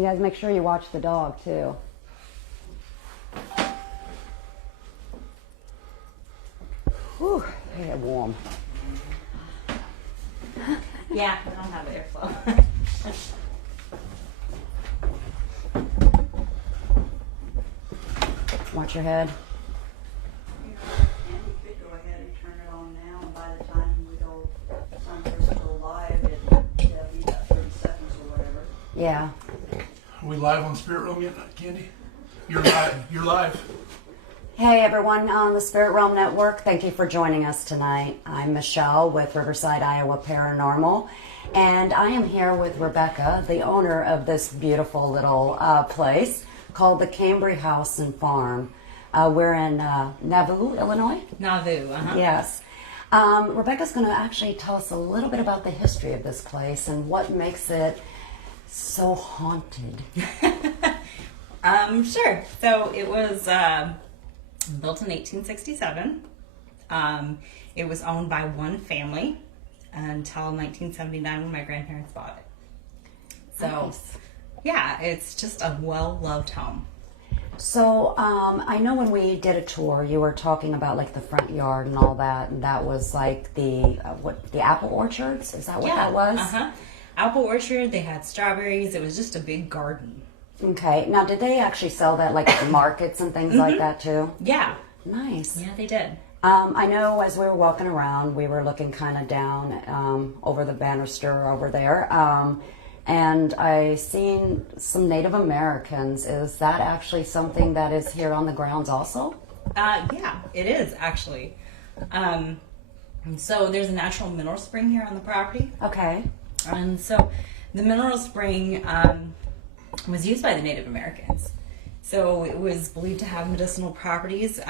You guys make sure you watch the dog too. Whew, they get warm. Yeah, I don't have airflow. Watch your head. Andy could go ahead and turn it on now, and by the time we go, Sunfirst go live, it'll be about 30 seconds or whatever. Yeah. Are we live on Spirit Realm yet, Candy? You're live. You're live. Hey everyone on the Spirit Realm Network, thank you for joining us tonight. I'm Michelle with Riverside Iowa Paranormal, and I am here with Rebecca, the owner of this beautiful little place called the Cambre House and Farm. We're in Nauvoo, Illinois? Nauvoo, uh-huh. Yes. Rebecca's going to actually tell us a little bit about the history of this place and what makes it so haunted. Sure. So it was built in 1867. It was owned by one family until 1979 when my grandparents bought it. So, Nice. yeah, it's just a well-loved home. So, I know when we did a tour, you were talking about like the front yard and all that, and that was like the apple orchards. Is that what that was? Uh-huh. Apple orchard. They had strawberries. It was just a big garden. Okay. Now, did they actually sell that like at markets and things like that too? Yeah. Nice. Yeah, they did. I know as we were walking around, we were looking kind of down over the banister over there, and I seen some Native Americans. Is that actually something that is here on the grounds also? Yeah, it is actually. So there's a natural mineral spring here on the property. Okay. And so the mineral spring was used by the Native Americans. So it was believed to have medicinal properties.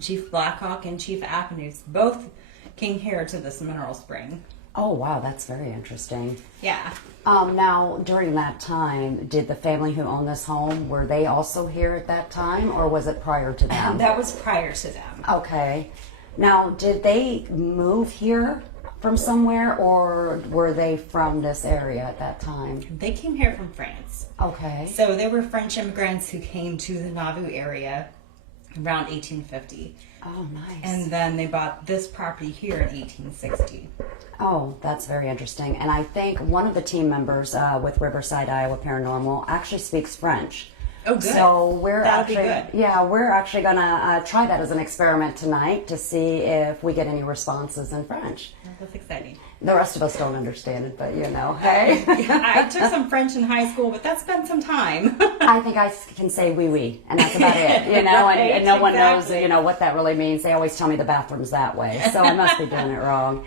Chief Blackhawk and Chief Icranians both came here to this mineral spring. Oh, wow, that's very interesting. Yeah. Now, during that time, did the family who owned this home, were they also here at that time, or was it prior to them? That was prior to them. Okay. Now, did they move here from somewhere, or were they from this area at that time? They came here from France. Okay. So they were French immigrants who came to the Nauvoo area around 1850. Oh, nice. And then they bought this property here in 1860. Oh, that's very interesting. And I think one of the team members with Riverside Iowa Paranormal actually speaks French. Oh, good. So we're That'll actually, be good. yeah, we're actually gonna try that as an experiment tonight to see if we get any responses in French. That's exciting. The rest of us don't understand it, but you know, hey. I took some French in high school, but that's been some time. I think I can say oui oui, and that's about it, you know, Right, and no one knows, exactly. you know, what that really means. They always tell me the bathroom's that way, so I must be doing it wrong.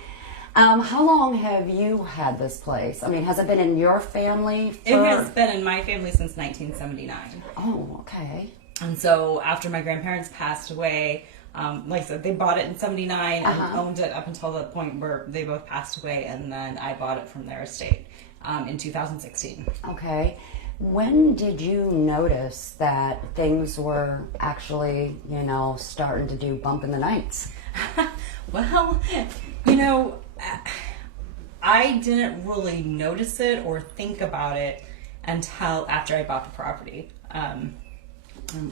How long have you had this place? I mean, has it been in your family for... It has been in my family since 1979. Oh, okay. And so after my grandparents passed away, like I said, they bought it in 79 and owned it up until the point where they both passed away, and then I bought it from their estate in 2016. Okay. When did you notice that things were actually, you know, starting to do bump in the nights? Well, you know, I didn't really notice it or think about it until after I bought the property.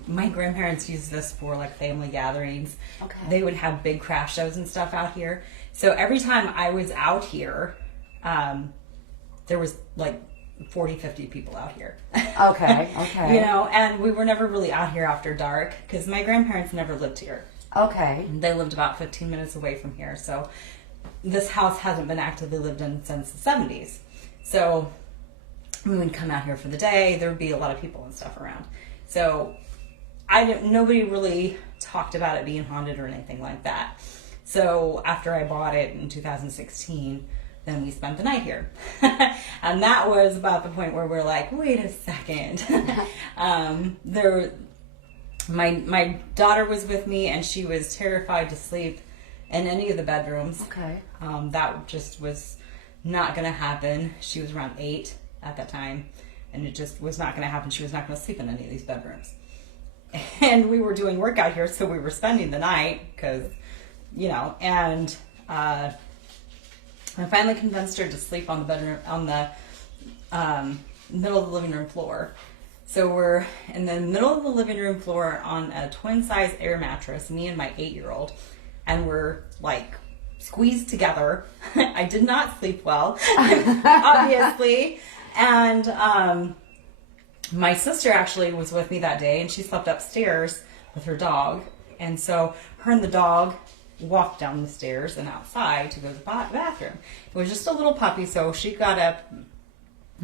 My grandparents used this for like family gatherings. Okay. They would have big craft shows and stuff out here. So every time I was out here, there was like 40, 50 people out here. Okay, okay. You know, and we were never really out here after dark because my grandparents never lived here. Okay. They lived about 15 minutes away from here. So this house hasn't been actively lived in since the 70s. So we would come out here for the day. There would be a lot of people and stuff around. So nobody really talked about it being haunted or anything like that. So after I bought it in 2016, then we spent the night here. And that was about the point where we're like, wait a second. My daughter was with me, and she was terrified to sleep in any of the bedrooms. Okay. That just was not going to happen. She was around 8 at that time, and it just was not going to happen. She was not going to sleep in any of these bedrooms. And we were doing work out here, so we were spending the night because, you know, and I finally convinced her to sleep on the bedroom, on the middle of the living room floor. So we're in the middle of the living room floor on a twin-size air mattress, me and my 8-year-old, and we're like squeezed together. I did not sleep well, obviously. And my sister actually was with me that day, and she slept upstairs with her dog. And so her and the dog walked down the stairs and outside to go to the bathroom. It was just a little puppy, so she got up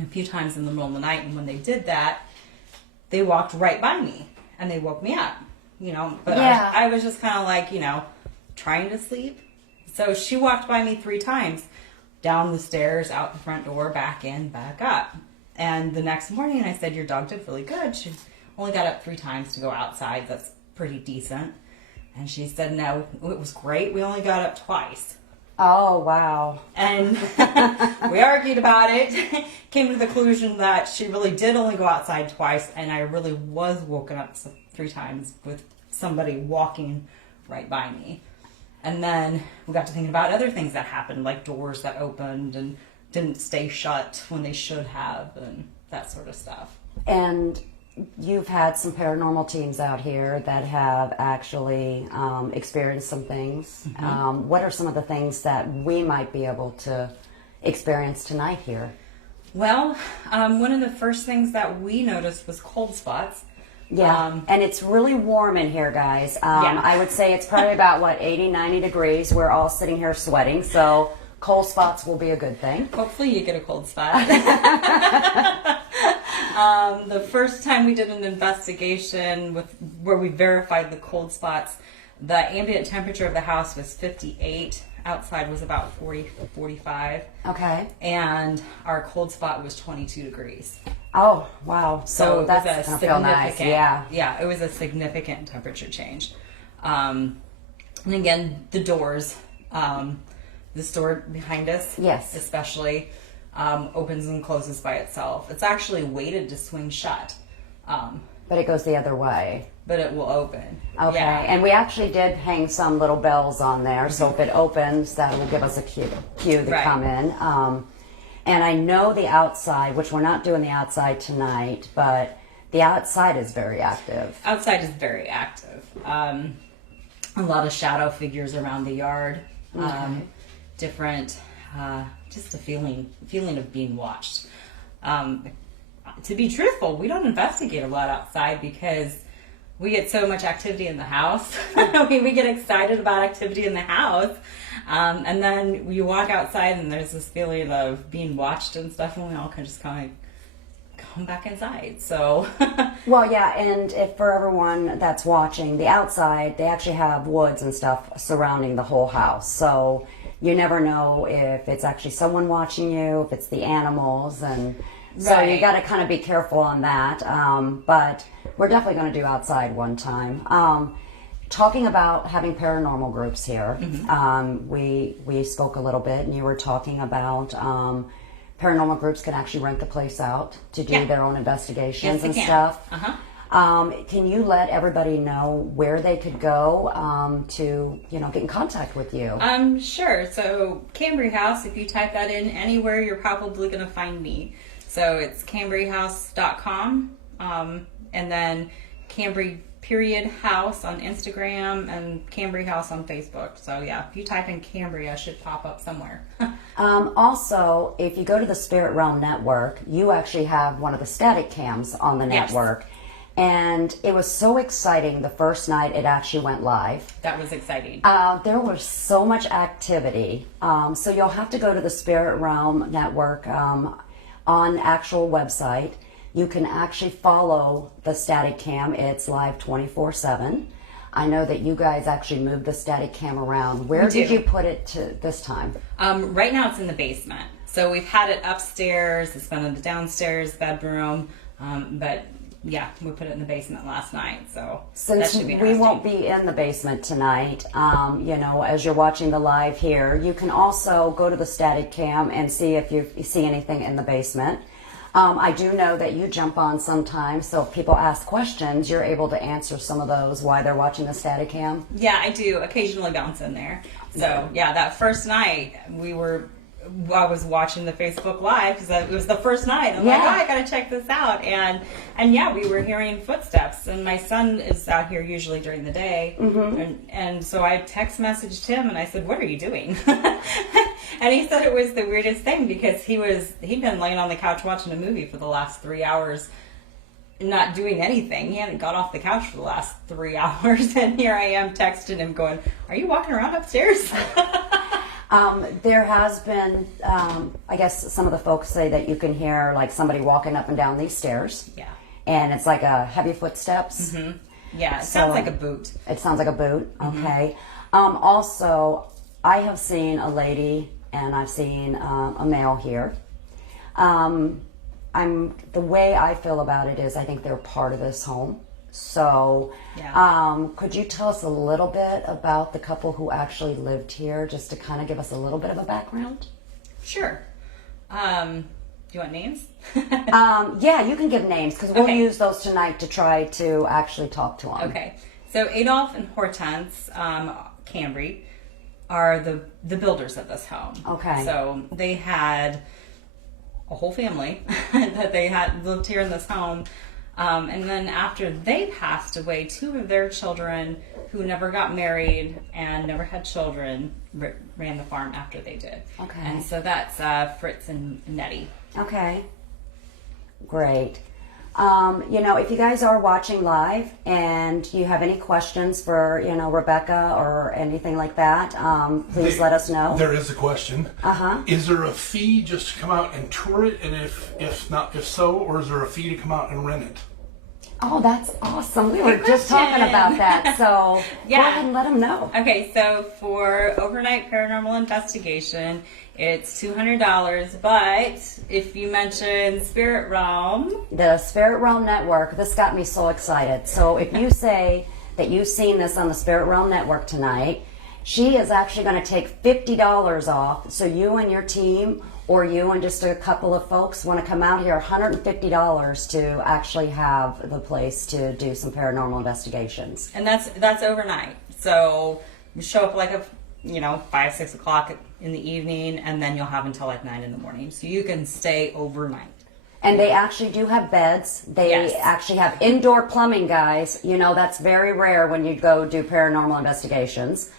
a few times in the middle of the night, and when they did that, they walked right by me, and they woke me up, but Yeah. I was just kind of like, trying to sleep. So she walked by me 3 times, down the stairs, out the front door, back in, back up. And the next morning I said, your dog did really good. She only got up 3 times to go outside. That's pretty decent. And she said, no, it was great. We only got up twice. Oh, wow. And we argued about it, came to the conclusion that she really did only go outside twice, and I really was woken up 3 times with somebody walking right by me. And then we got to thinking about other things that happened, like doors that opened and didn't stay shut when they should have, and that sort of stuff. And you've had some paranormal teams out here that have actually experienced some things. Mm-hmm. What are some of the things that we might be able to experience tonight here? Well, one of the first things that we noticed was cold spots. Yeah, and it's really warm in here, guys. Yeah. I would say it's probably about, 80, 90 degrees. We're all sitting here sweating, so cold spots will be a good thing. Hopefully you get a cold spot. The first time we did an investigation where we verified the cold spots, the ambient temperature of the house was 58. Outside was about 40, 45. Okay. And our cold spot was 22 degrees. Oh, wow. So it that's was going to feel nice. Yeah. Yeah, it was a significant temperature change. And again, the doors, this door behind us, Yes. especially, opens and closes by itself. It's actually weighted to swing shut, But it goes the other way. but it will open. Okay. Yeah. And we actually did hang some little bells on there, so if it opens, that will give us a cue to Right. come in. And I know the outside, which we're not doing the outside tonight, but the outside is very active. Outside is very active. A lot of shadow figures around the yard. Different, just a feeling of being watched. To be truthful, we don't investigate a lot outside because we get so much activity in the house. We get excited about activity in the house. And then you walk outside and there's this feeling of being watched and stuff, and we all can just kind of come back inside. So, Well, yeah, and if for everyone that's watching, the outside, they actually have woods and stuff surrounding the whole house. So you never know if it's actually someone watching you, if it's the animals, and so you Right. got to kind of be careful on that. But we're definitely going to do outside one time. Talking about having paranormal groups here, we spoke a little bit, and you were talking about paranormal groups can actually rent the place out to do Yeah. their own investigations Yes, they and can. stuff. Uh-huh. Can you let everybody know where they could go to, get in contact with you? Sure. So Cambre House, if you type that in anywhere, you're probably going to find me. So it's cambrehouse.com, and then Cambre House on Instagram and Cambre House on Facebook. So yeah, if you type in Cambre, I should pop up somewhere. Also, if you go to the Spirit Realm Network, you actually have one of the static cams on the Yes. network. And it was so exciting the first night it actually went live. That was exciting. There was so much activity. So you'll have to go to the Spirit Realm Network on actual website. You can actually follow the static cam. It's live 24/7. I know that you guys actually moved the static cam around. Where We did do. you put it to this time? Right now it's in the basement. So we've had it upstairs. It's been in the downstairs bedroom. But yeah, we put it in the basement last night. So that Since should be we interesting. won't be in the basement tonight, as you're watching the live here, you can also go to the static cam and see if you see anything in the basement. I do know that you jump on sometimes, so if people ask questions, you're able to answer some of those while they're watching the static cam. Yeah, I do occasionally bounce in there. So yeah, that first night we were I was watching the Facebook Live because it was the first night. I'm like, oh, I got to check this out. And yeah, we were hearing footsteps. And my son is out here usually during the day. And so I text messaged him and I said, what are you doing? And he said it was the weirdest thing because he'd been laying on the couch watching a movie for the last 3 hours, not doing anything. He hadn't got off the couch for the last 3 hours. And here I am texting him going, are you walking around upstairs? There has been, I guess some of the folks say that you can hear like somebody walking up and down these stairs. Yeah. And it's like a heavy footsteps. Yeah, it sounds like a boot. It sounds like a boot. Okay. Also, I have seen a lady and I've seen a male here. The way I feel about it is I think they're part of this home. So, could you tell us a little bit about the couple who actually lived here, just to kind of give us a little bit of a background? Sure. Do you want names? Yeah, you can give names because we'll use those tonight to try to actually talk to them. Okay. So Adolphe and Hortense Cambre are the builders of this home. Okay. So they had a whole family that they had lived here in this home. And then after they passed away, 2 of their children who never got married and never had children ran the farm after they did. Okay. And so that's Fritz and Nettie. Okay. Great. If you guys are watching live and you have any questions for, Rebecca or anything like that, please let us know. There is a question. Uh-huh. Is there a fee just to come out and tour it? And if so, or is there a fee to come out and rent it? Oh, that's awesome. We were just talking about that. So go ahead and let them know. Okay, so for overnight paranormal investigation, it's $200, but if you mention Spirit Realm... The Spirit Realm Network, this got me so excited. So if you say that you've seen this on the Spirit Realm Network tonight, she is actually going to take $50 off. So you and your team, or you and just a couple of folks want to come out here, $150 to actually have the place to do some paranormal investigations. And that's overnight. So you show up like 5, 6 o'clock in the evening, and then you'll have until like 9 in the morning. So you can stay overnight. And they actually do have beds. They actually have indoor plumbing, guys. That's very rare when you go do paranormal investigations.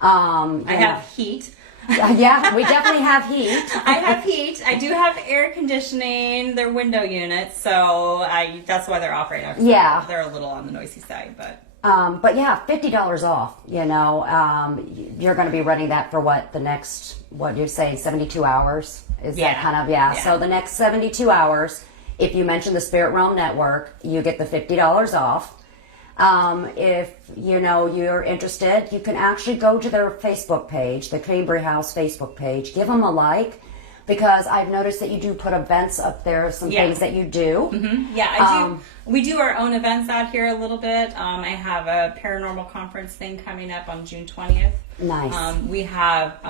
I have heat. Yeah, we definitely have heat. I have heat. I do have air conditioning. They're window units, so that's why they're off right now. Yeah. They're a little on the noisy side, but... But yeah, $50 off, you're going to be running that for the next, you're saying 72 hours? Is that kind of, So the next 72 hours, if you mention the Spirit Realm Network, you get the $50 off. If, you're interested, you can actually go to their Facebook page, the Cambre House Facebook page, give them a like. Because I've noticed that you do put events up there, some things that you do. Mm-hmm. Yeah, I do. We do our own events out here a little bit. I have a paranormal conference thing coming up on June 20th. Nice. We have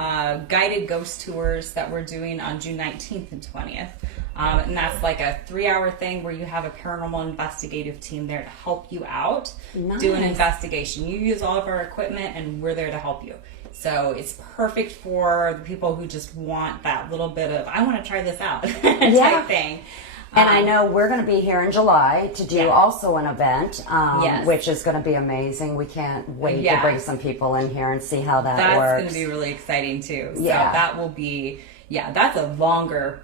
guided ghost tours that we're doing on June 19th and 20th. And that's like a 3-hour thing where you have a paranormal investigative team there to help you out do an investigation. You use all of our equipment and we're there to help you. So it's perfect for the people who just want that little bit of, I want to try this out type thing. And I know we're going to be here in July to do also an event, which is going to be amazing. We can't wait to bring some people in here and see how that works. That's going to be really exciting too. So that will be, that's a longer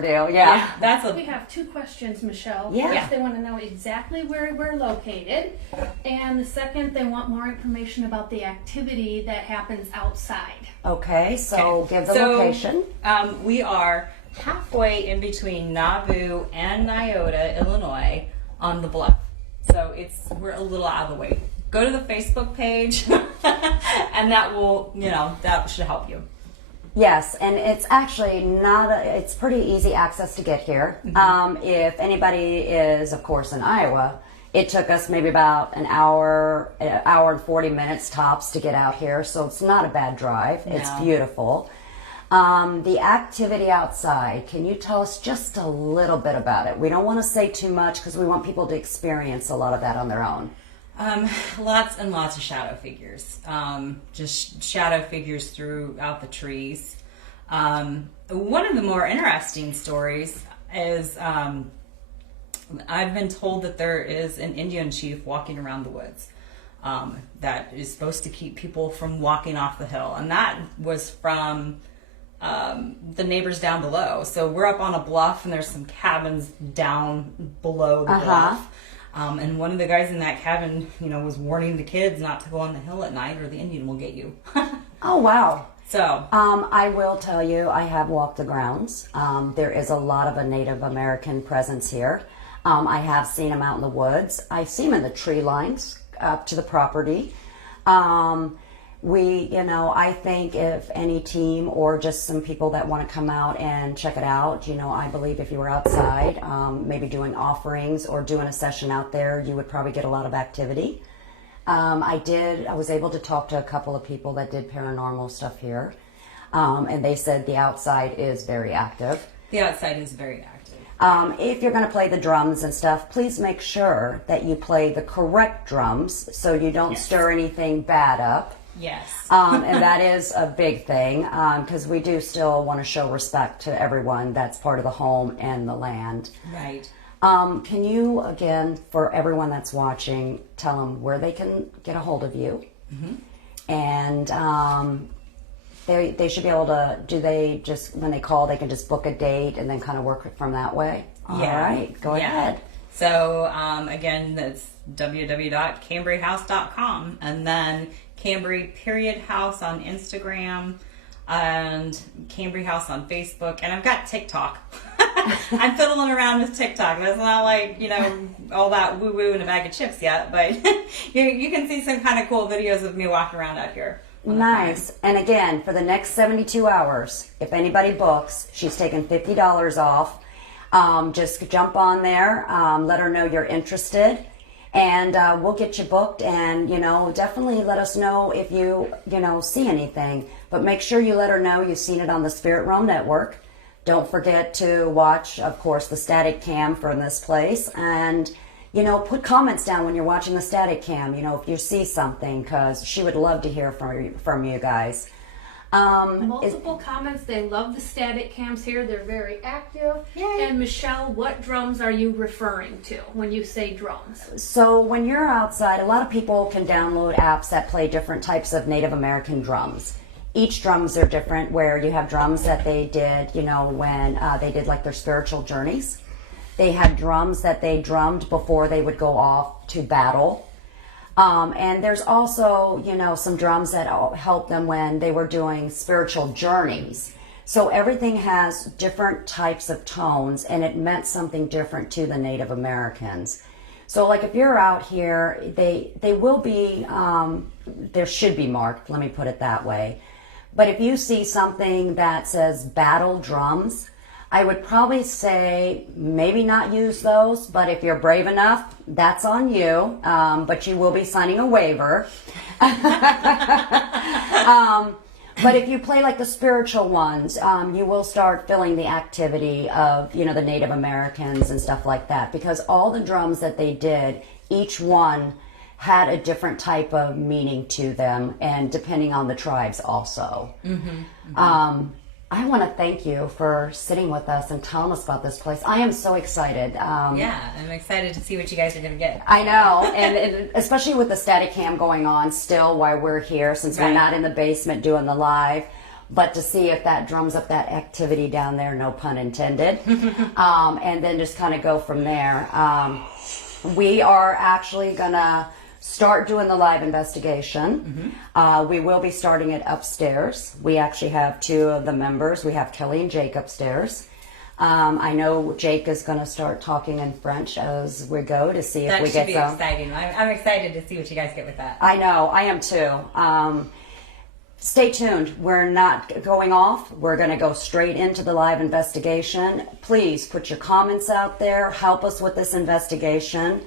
deal. We have 2 questions, Michelle. Yeah. First, they want to know exactly where we're located. And the second, they want more information about the activity that happens outside. Okay, so give the location. We are halfway in between Nauvoo and Niota, Illinois, on the bluff. So we're a little out of the way. Go to the Facebook page, and that will, that should help you. Yes, and it's actually it's pretty easy access to get here. Mm-hmm. If anybody is, of course, in Iowa, it took us maybe about an hour and 40 minutes tops to get out here, so it's not a bad drive. No. It's beautiful. The activity outside, can you tell us just a little bit about it? We don't want to say too much because we want people to experience a lot of that on their own. Lots and lots of shadow figures. Just shadow figures throughout the trees. One of the more interesting stories is I've been told that there is an Indian chief walking around the woods that is supposed to keep people from walking off the hill. And that was from the neighbors down below. So we're up on a bluff and there's some cabins down below the bluff. And one of the guys in that cabin, was warning the kids not to go on the hill at night or the Indian will get you. Oh, wow. So, I will tell you, I have walked the grounds. There is a lot of a Native American presence here. I have seen them out in the woods. I see them in the tree lines up to the property. I think if any team or just some people that want to come out and check it out, I believe if you were outside, maybe doing offerings or doing a session out there, you would probably get a lot of activity. I was able to talk to a couple of people that did paranormal stuff here, and they said the outside is very active. the outside is very active. If you're going to play the drums and stuff, please make sure that you play the correct drums so you don't stir anything bad up. Yes. And that is a big thing because we do still want to show respect to everyone that's part of the home and the land. Right. Can you, again, for everyone that's watching, tell them where they can get a hold of you? Mm-hmm. And they should be able to, do they just, when they call, they can just book a date and then kind of work it from that way? All right, go ahead. So, again, that's www.cambrehouse.com, and then Cambre_house on Instagram, and Cambre House on Facebook, and I've got TikTok. I'm fiddling around with TikTok. That's not like, all that woo-woo in a bag of chips yet, but you can see some kind of cool videos of me walking around out here. Nice. And again, for the next 72 hours, if anybody books, she's taking $50 off. Just jump on there, let her know you're interested, and we'll get you booked. And, definitely let us know if you, see anything. But make sure you let her know you've seen it on the Spirit Realm Network. Don't forget to watch, of course, the static cam from this place. And, put comments down when you're watching the static cam, if you see something, because she would love to hear from you guys. Multiple comments. They love the static cams here. They're very active. Yay. And Michelle, what drums are you referring to when you say drums? So when you're outside, a lot of people can download apps that play different types of Native American drums. Each drums are different, where you have drums that they did, when they did like their spiritual journeys. They had drums that they drummed before they would go off to battle. And there's also, some drums that help them when they were doing spiritual journeys. So everything has different types of tones, and it meant something different to the Native Americans. So like if you're out here, they will be, there should be marked, let me put it that way. But if you see something that says battle drums, I would probably say maybe not use those, but if you're brave enough, that's on you. But you will be signing a waiver. But if you play like the spiritual ones, you will start feeling the activity of, the Native Americans and stuff like that. Because all the drums that they did, each one had a different type of meaning to them, and depending on the tribes also. Mm-hmm. Mm-hmm. I want to thank you for sitting with us and telling us about this place. I am so excited. Yeah, I'm excited to see what you guys are going to get. I know, and especially with the static cam going on still while we're here, since we're not in the basement doing the live, but to see if that drums up that activity down there, no pun intended, and then just kind of go from there. We are actually going to start doing the live investigation. Mm-hmm. We will be starting it upstairs. We actually have two of the members. We have Kelly and Jake upstairs. I know Jake is going to start talking in French as we go to see if we get some. That should be exciting. I'm excited to see what you guys get with that. I know. I am too. Stay tuned. We're not going off. We're going to go straight into the live investigation. Please put your comments out there. Help us with this investigation.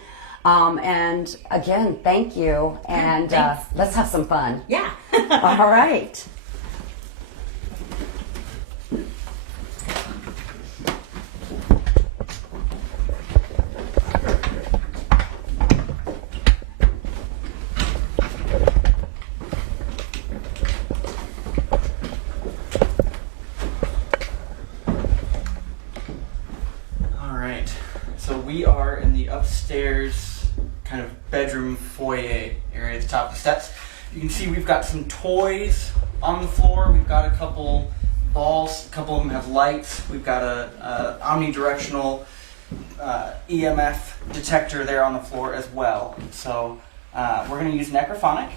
And again, thank you, and let's have some fun. Yeah. All right. bedroom foyer area at the top of the steps. You can see we've got some toys on the floor. We've got a couple balls. A couple of them have lights. We've got a omnidirectional EMF detector there on the floor as well. So we're going to use necrophonic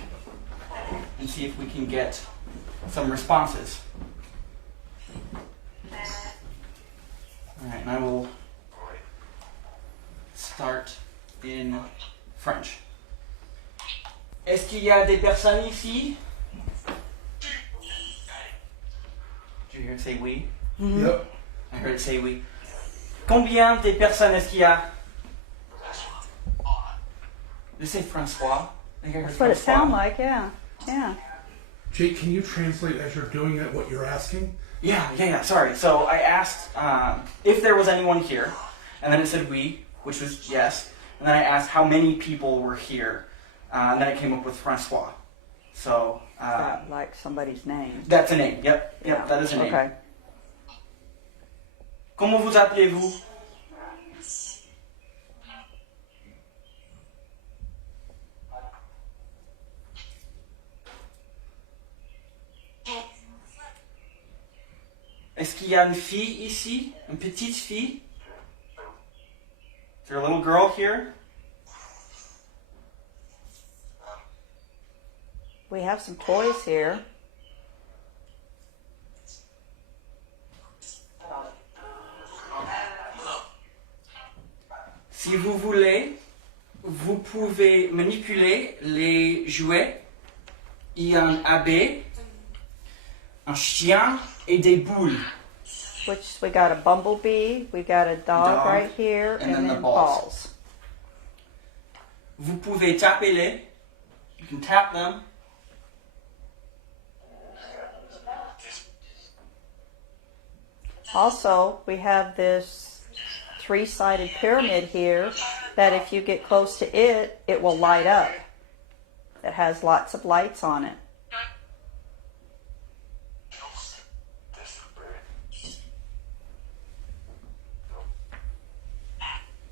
and see if we can get some responses. Alright, and I will start in French. Est-ce qu'il y a des personnes ici? Did you hear it say oui? Yep. I heard it say oui. Combien de personnes est-ce qu'il y a? Did it say Francois? I think I heard That's what it Francois. sounded like, yeah. Yeah. Jake, can you translate as you're doing it what you're asking? Yeah, sorry. So I asked if there was anyone here, and then it said oui, which was yes. And then I asked how many people were here, and then it came up with Francois. So Like somebody's name. that's a name. Yep, Yeah. that is a name. Okay. Comment vous appelez-vous? Est-ce qu'il y a une fille ici? Une petite fille? Is there a little girl here? We have some toys here. Si vous voulez, vous pouvez manipuler les jouets. Il y a un abbé, un chien et des boules. Which we got a bumblebee, we got a dog right here, and then the then balls. Vous pouvez taper les. You can tap them. Also, we have this three-sided pyramid here that if you get close to it, it will light up. It has lots of lights on it.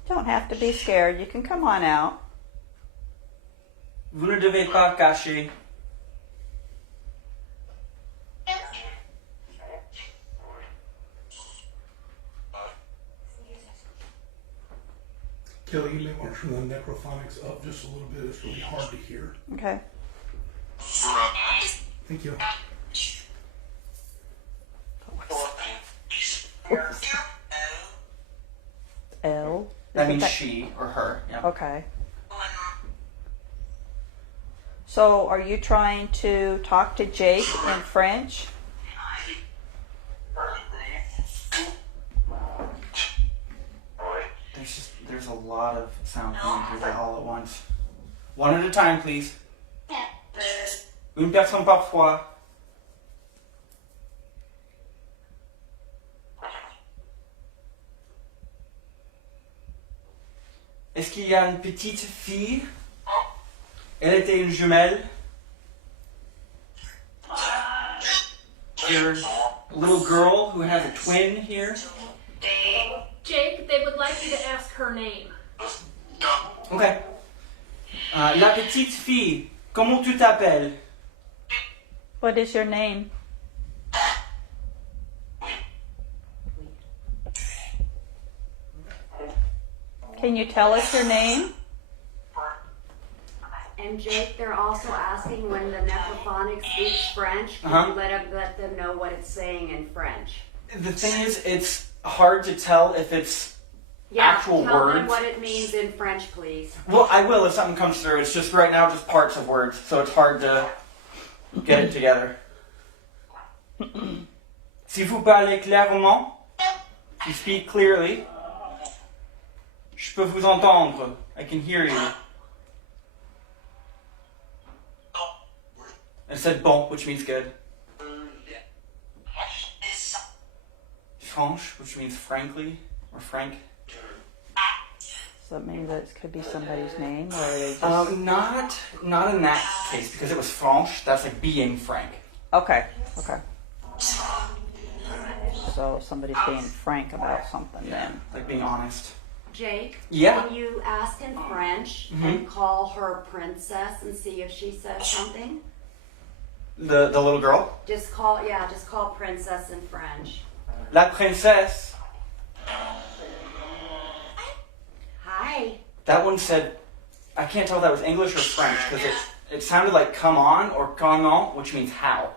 Don't have to be scared. You can come on out. Vous ne devez pas cacher. Kelly, you may want to turn the necrophonics up just a little bit. It's really hard to hear. Okay. Thank you. L. That means she or her. Yeah. Okay. So, are you trying to talk to Jake in French? There's a lot of sound coming through all at once. One at a time, please. Une personne par fois. Est-ce qu'il y a une petite fille? Elle était une jumelle. There's a little girl who has a twin here. Jake, they would like you to ask her name. Okay. La petite fille, comment tu t'appelles? What is your name? Can you tell us your name? And Jake, they're also asking when the necrophonic speaks French, can Uh-huh. you let them know what it's saying in French? The thing is, it's hard to tell if it's Yeah, actual tell them words. what it means in French, please. Well, I will if something comes through. It's just right now just parts of words, so it's hard to get it together. Si vous parlez clairement, if you speak clearly, je peux vous entendre. I can hear you. It said bon, which means good. Franche, which means frankly, or frank. So that means that it could be somebody's name, or are they just... Not in that case, because it was franche. That's like being frank. Okay. So somebody's being frank about something then. Like being honest. Jake, Yeah. can you ask in French Mhm. and call her princess and see if she says something? The little girl. Just call princess in French. La princesse. Hi. That one said, I can't tell if that was English or French because it sounded like come on or comment, which means how.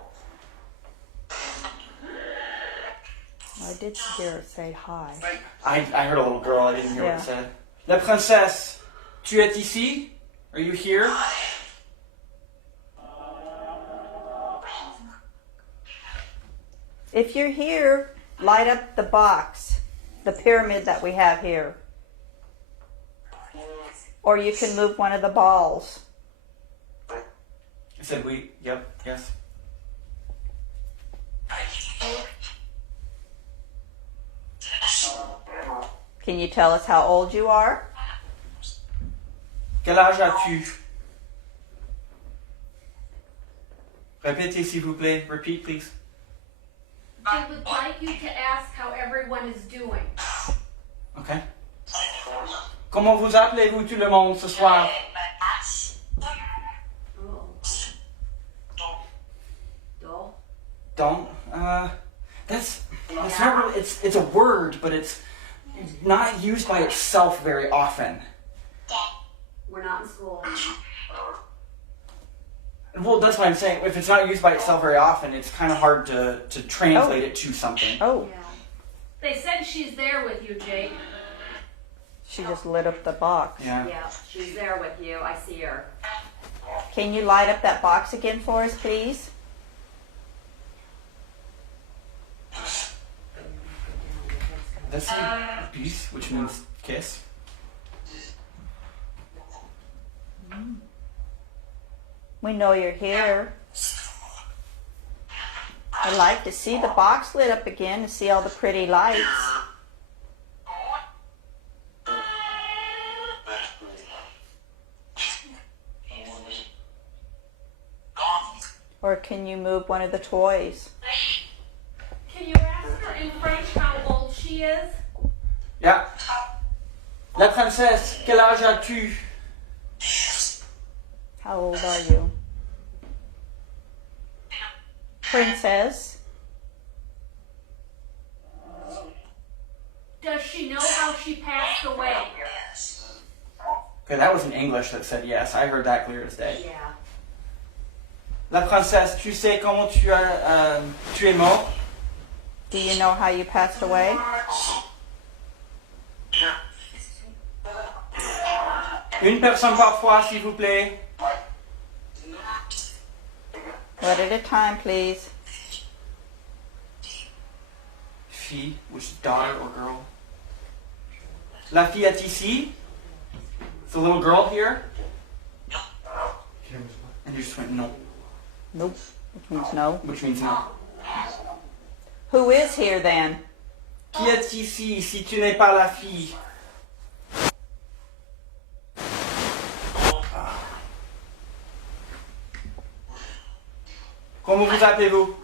I did hear her say hi. I heard a little girl, I didn't hear what Yeah. it said. La princesse, tu es ici? Are you here? If you're here, light up the box, the pyramid that we have here. Or you can move one of the balls. I said we, yep, yes. Can you tell us how old you are? Quel âge as-tu? Répétez s'il vous plaît. Repeat, please. I would like you to ask how everyone is doing. Okay. Comment vous appelez-vous tout le monde ce soir? Oh. Don't. That's not really. It's a word, but it's not used by itself very often. We're not in school. Well, that's what I'm saying. If it's not used by itself very often, it's kind of hard to translate it to something. Oh, Yeah. They said she's there with you, Jake. she just lit up the box. Yeah. Yeah, she's there with you. I see her. Can you light up that box again for us, please? That's peace, which means kiss. We know you're here. I'd like to see the box lit up again to see all the pretty lights. Or can you move one of the toys? Can you ask her in French how old she is? Yeah. La princesse, quel âge as-tu? How old are you? Princess? Does she know how she passed away? Okay, that was in English that said yes. I heard that clear as day. Yeah. La princesse, tu sais comment tu es mort? Do you know how you passed away? Une personne par fois, s'il vous plaît. One at a time, please. Fille, which is daughter or girl. La fillette ici. It's a little girl here. And you just went no, Nope, which means no. which means no. Who is here then? Qui est ici si tu n'es pas la fille? Comment vous appelez-vous?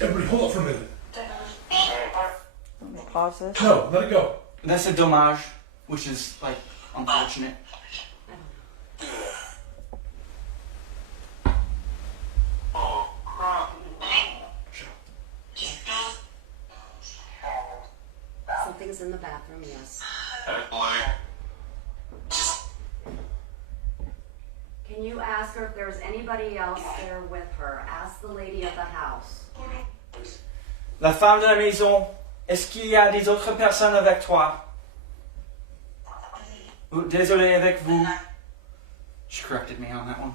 Everybody, hold up for a minute. Let me pause this. No, let it go. That's a dommage, which is like unfortunate. Something's in the bathroom, yes. Can you ask her if there's anybody else there with her? Ask the lady of the house. La femme de la maison, est-ce qu'il y a des autres personnes avec toi? Désolé, avec vous. She corrected me on that one.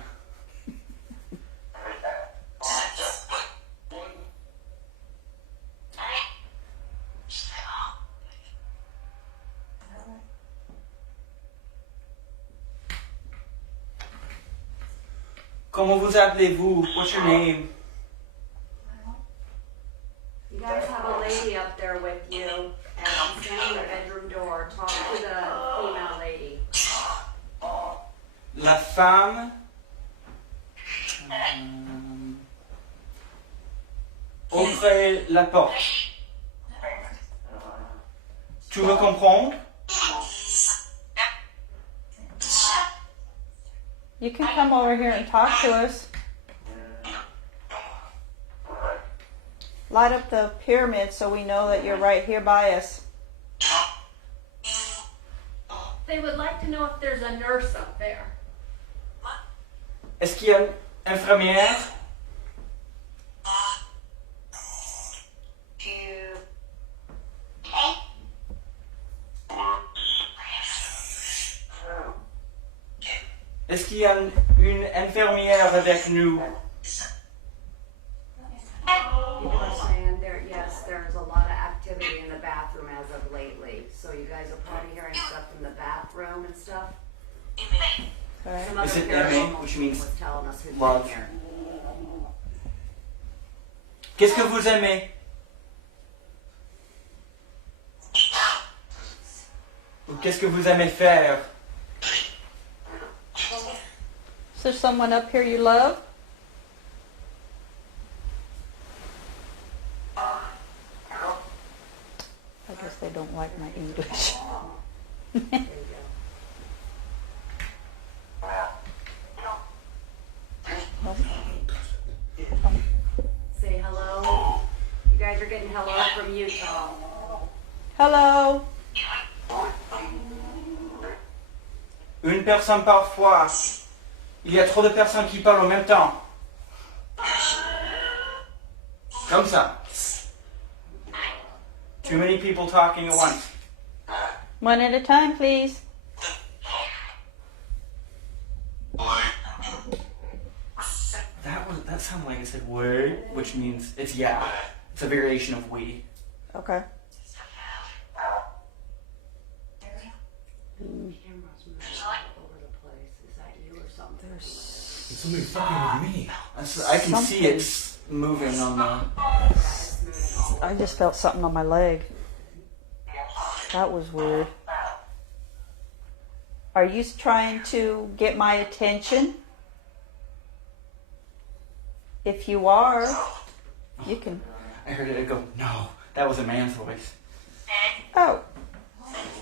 Comment vous appelez-vous? What's your name? You guys have a lady up there with you, and she's standing at the bedroom door. Talk to the female lady. La femme. Ouvrez la porte. Tu veux comprendre? You can come over here and talk to us. Light up the pyramid so we know that you're right here by us. They would like to know if there's a nurse up there. Est-ce qu'il y a une infirmière? Est-ce qu'il y a une infirmière avec nous? People are saying there, yes, there's a lot of activity in the bathroom as of lately. So you guys are probably hearing stuff from the bathroom and stuff. Okay. Some other Is it paranormal aimé, which people means was telling us who's love? been here. Qu'est-ce que vous aimez? Ou qu'est-ce que vous aimez faire? Is there someone up here you love? I guess they don't like my English. There you go. Say hello. You guys are getting hello from Utah. Hello. Une personne parfois. Il y a trop de personnes qui parlent en même temps. Comme ça. Too many people talking at once. One at a time, please. That sounded like it said "way," which means it's yeah. It's a variation of "we." Okay. Cameras moving all over the place. Is that you or something? It's somebody fucking with me. I can see it's moving on the. It's moving all over. I just felt something on my leg. That was weird. Are you trying to get my attention? If you are, you can. I heard it go. No, that was a man's voice. Oh,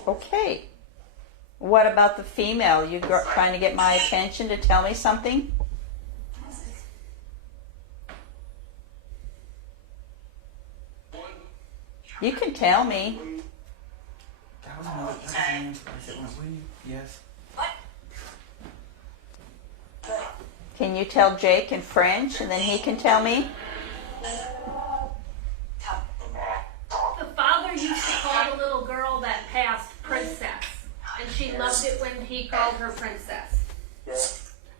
okay. What about the female? You trying to get my attention to tell me something? You can tell me. That was another. That was a man's voice. It went "we." Yes. Can you tell Jake in French and then he can tell me? The father used to call the little girl that passed princess, and she loved it when he called her princess.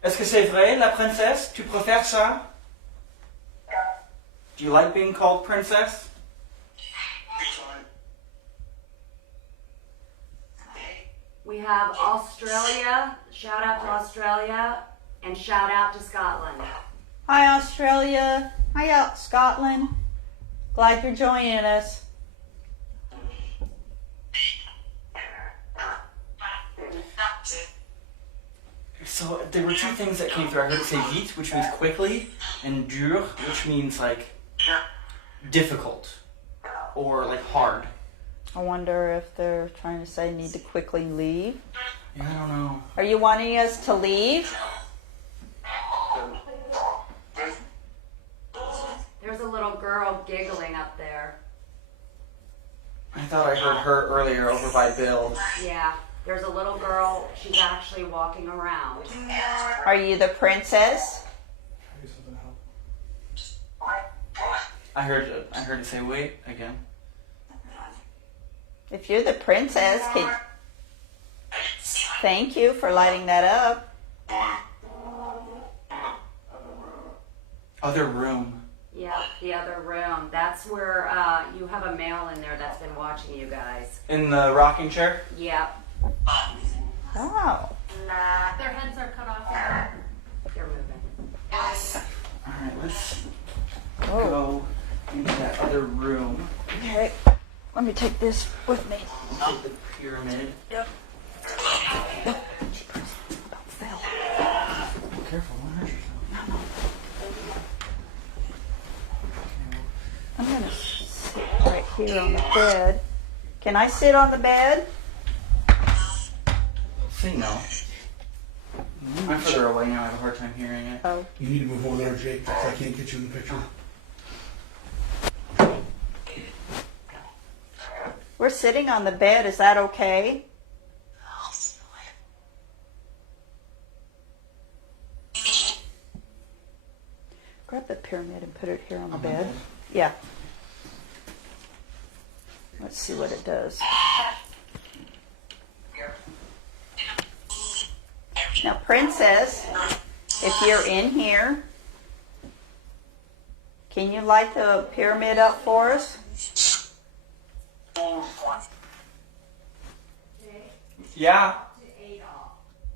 Est-ce que c'est vrai, la princesse? Tu préfères ça? Do you like being called princess? We have Australia. Shout out to Australia. And shout out to Scotland. Hi, Australia. Hi, Scotland. Glad you're joining us. So there were two things that came through. I heard it say vite, which means quickly, and dur, which means like difficult or like hard. I wonder if they're trying to say need to quickly leave. Yeah, I don't know. Are you wanting us to leave? There's a little girl giggling up there. I thought I heard her earlier over by Bill. Yeah, there's a little girl. She's actually walking around. Are you the princess? I heard it say wait again. If you're the princess, thank you for lighting that up. Other room. Yeah, the other room. That's where you have a male in there that's been watching you guys. In the rocking chair? Yep, Oh. Their heads are cut off. they're moving. Alright, let's Oh. go into that other room. Okay. Let me take this with me. Take the pyramid. Yep. About fell. Careful, don't hurt yourself. I'm gonna sit right here on the bed. Can I sit on the bed? Say no. I'm further away now. I have a hard time hearing it. Oh. You need to move over there, Jake, because I can't get you in the picture. We're sitting on the bed. Is that okay? Grab the pyramid and put it here on the bed. Yeah. Let's see what it does. Now, Princess, if you're in here, can you light the pyramid up for us? Yeah.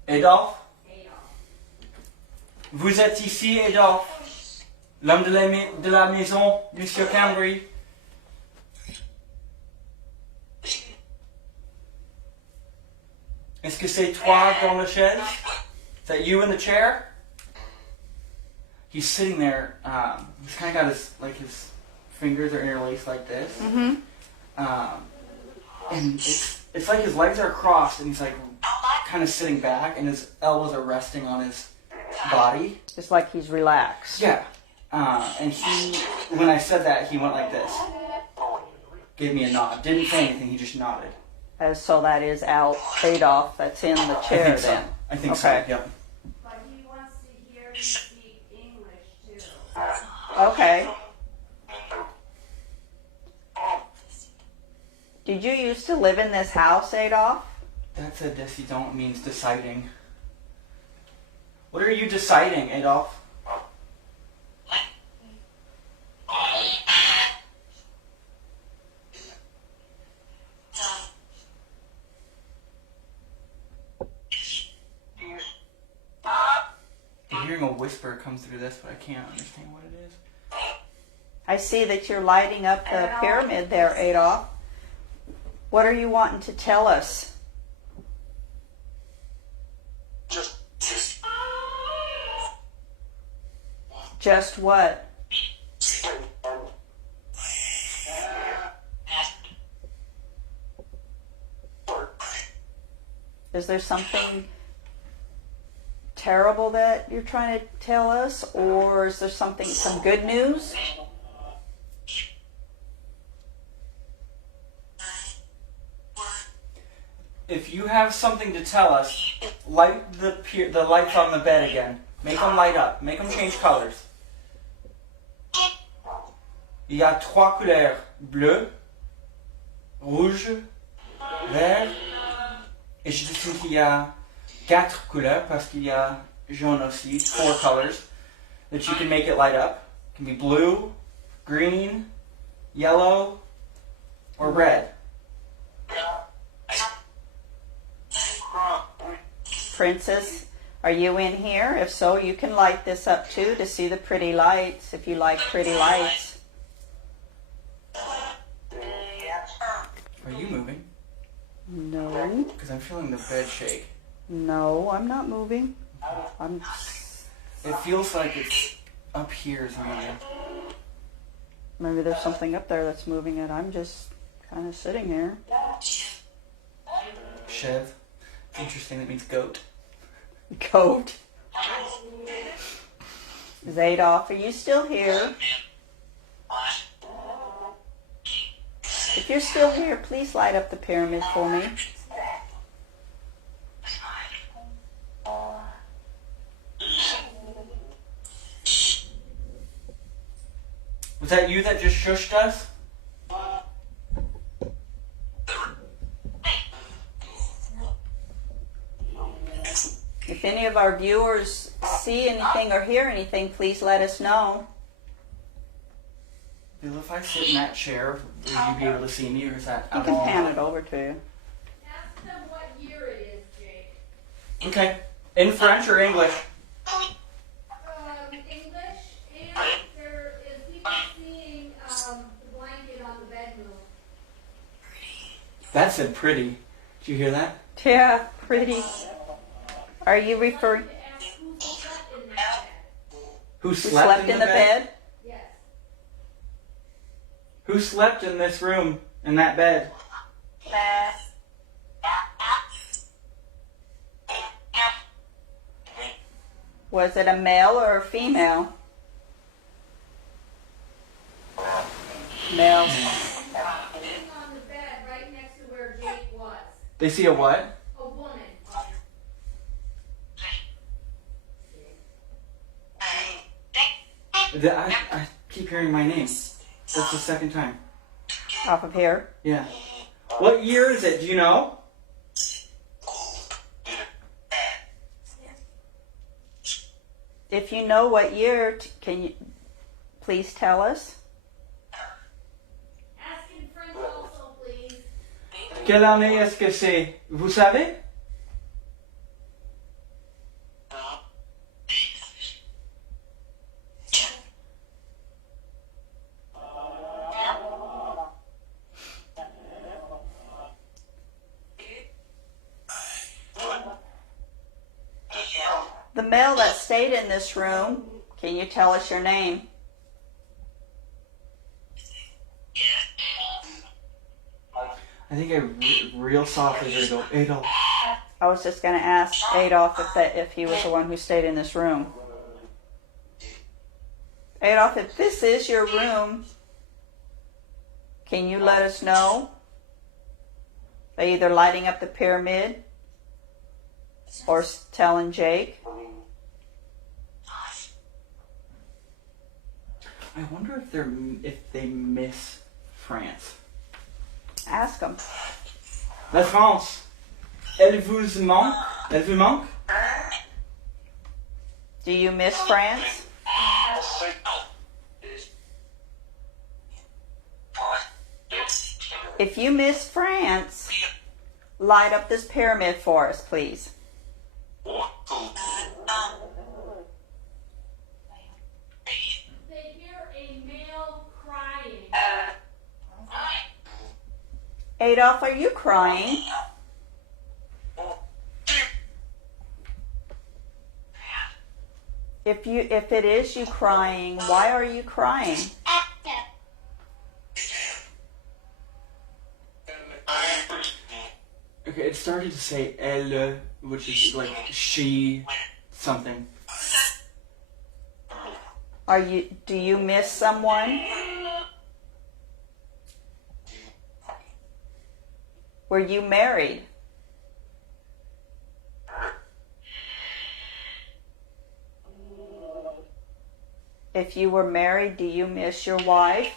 Adolphe. Vous êtes ici, Adolphe? L'homme de la maison, Monsieur Cambre. Est-ce que c'est toi dans la chaise? Is that you in the chair? He's sitting there. He's kind of got his fingers are interlaced like this. Mm-hmm. And it's like his legs are crossed, and he's like kind of sitting back, and his elbows are resting on his body. Just like he's relaxed. Yeah. And when I said that, he went like this. Gave me a nod. Didn't say anything, he just nodded. So that is Adolphe that's in the chair then. I think so, Okay. yep. But he wants to hear you speak English too. Okay. Did you used to live in this house, Adolphe? That's a décidant means deciding. What are you deciding, Adolphe? I'm hearing a whisper come through this, but I can't understand what it is. I see that you're lighting up the pyramid there, Adolphe. What are you wanting to tell us? Just what? Is there something terrible that you're trying to tell us, or is there some good news? If you have something to tell us, light the lights on the bed again. Make them light up. Make them change colors. Il y a 3 couleurs. Bleu, rouge, vert. Et je dis qu'il y a 4 couleurs parce qu'il y a jaune aussi. 4 colors that you can make it light up. It can be blue, green, yellow, or red. Princess, are you in here? If so, you can light this up too to see the pretty lights, if you like pretty lights. Are you moving? No, Because I'm feeling the bed shake. no, I'm not moving. It feels like it's up here is moving. Maybe there's something up there that's moving it. I'm just kind of sitting here. Chev. Interesting, that means goat. Goat. Adolphe, are you still here? If you're still here, please light up the pyramid for me. Was that you that just shushed us? If any of our viewers see anything or hear anything, please let us know. Bill, if I sit in that chair, will you be able to see me, or is that You out can of pan it over to you. Ask them what year it is, Jake. Okay. In French or English? English, and there is people seeing the blanket on the bed move. That said pretty. Did you hear that? Yeah, pretty. Are you referring To ask who slept in that bed. Who who slept, slept in the bed? Yes. Who slept in this room, in that bed? Was it a male or a female? Male. Sitting on the bed right next to where Jake was. They see a what? A woman. I keep hearing my name. That's the second time. Off of here. Yeah. What year is it? Do you know? If you know what year, can you please tell us? Ask in French also, please. Quelle année est-ce que c'est? Vous savez? The male that stayed in this room, can you tell us your name? I think real softly heard go, Adolphe. I was just going to ask Adolphe if he was the one who stayed in this room. Adolphe, if this is your room, can you let us know? By either lighting up the pyramid or telling Jake. I wonder if they miss France. Ask him. La France, elle vous manque? Elle vous manque? Do you miss France? If you miss France, light up this pyramid for us, please. They hear a male crying. Adolphe, are you crying? If it is you crying, why are you crying? Okay, it started to say elle, which is like she, something. Do you miss someone? Were you married? If you were married, do you miss your wife?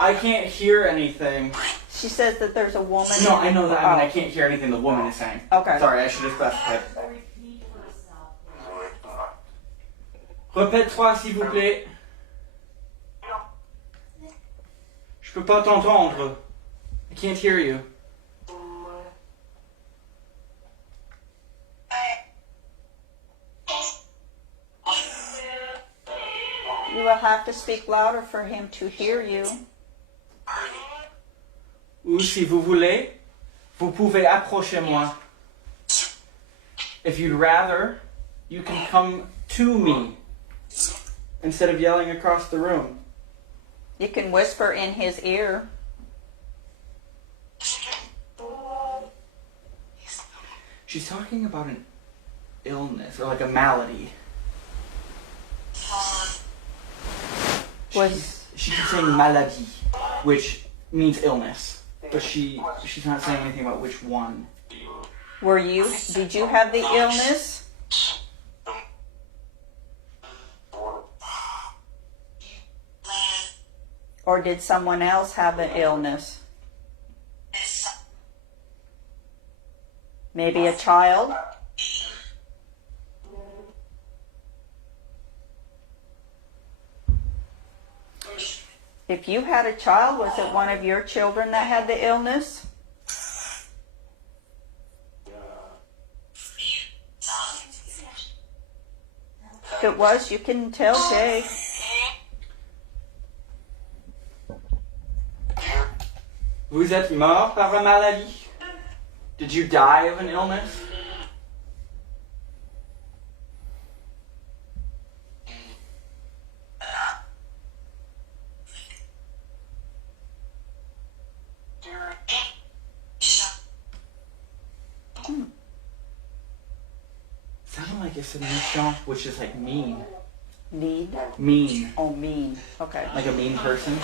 I can't hear anything. She says that there's a woman. No, I know that. I mean, I Oh. can't hear anything the woman is saying. Okay. Sorry, I should have specified. Répète-toi, s'il vous plaît. Je peux pas t'entendre. I can't hear you. You will have to speak louder for him to hear you. Ou si vous voulez, vous pouvez approcher moi. If you'd rather, you can come to me instead of yelling across the room. You can whisper in his ear. She's talking about an illness or like a malady. She keeps saying maladie, which means illness, but she's not saying anything about which one. Did you have the illness? Or did someone else have the illness? Maybe a child? If you had a child, was it one of your children that had the illness? If it was, you can tell Jake. Vous êtes mort par la maladie? Did you die of an illness? Sounded like it said méchant, which is like mean. Need? Mean. Oh, mean. Okay. Like a mean person.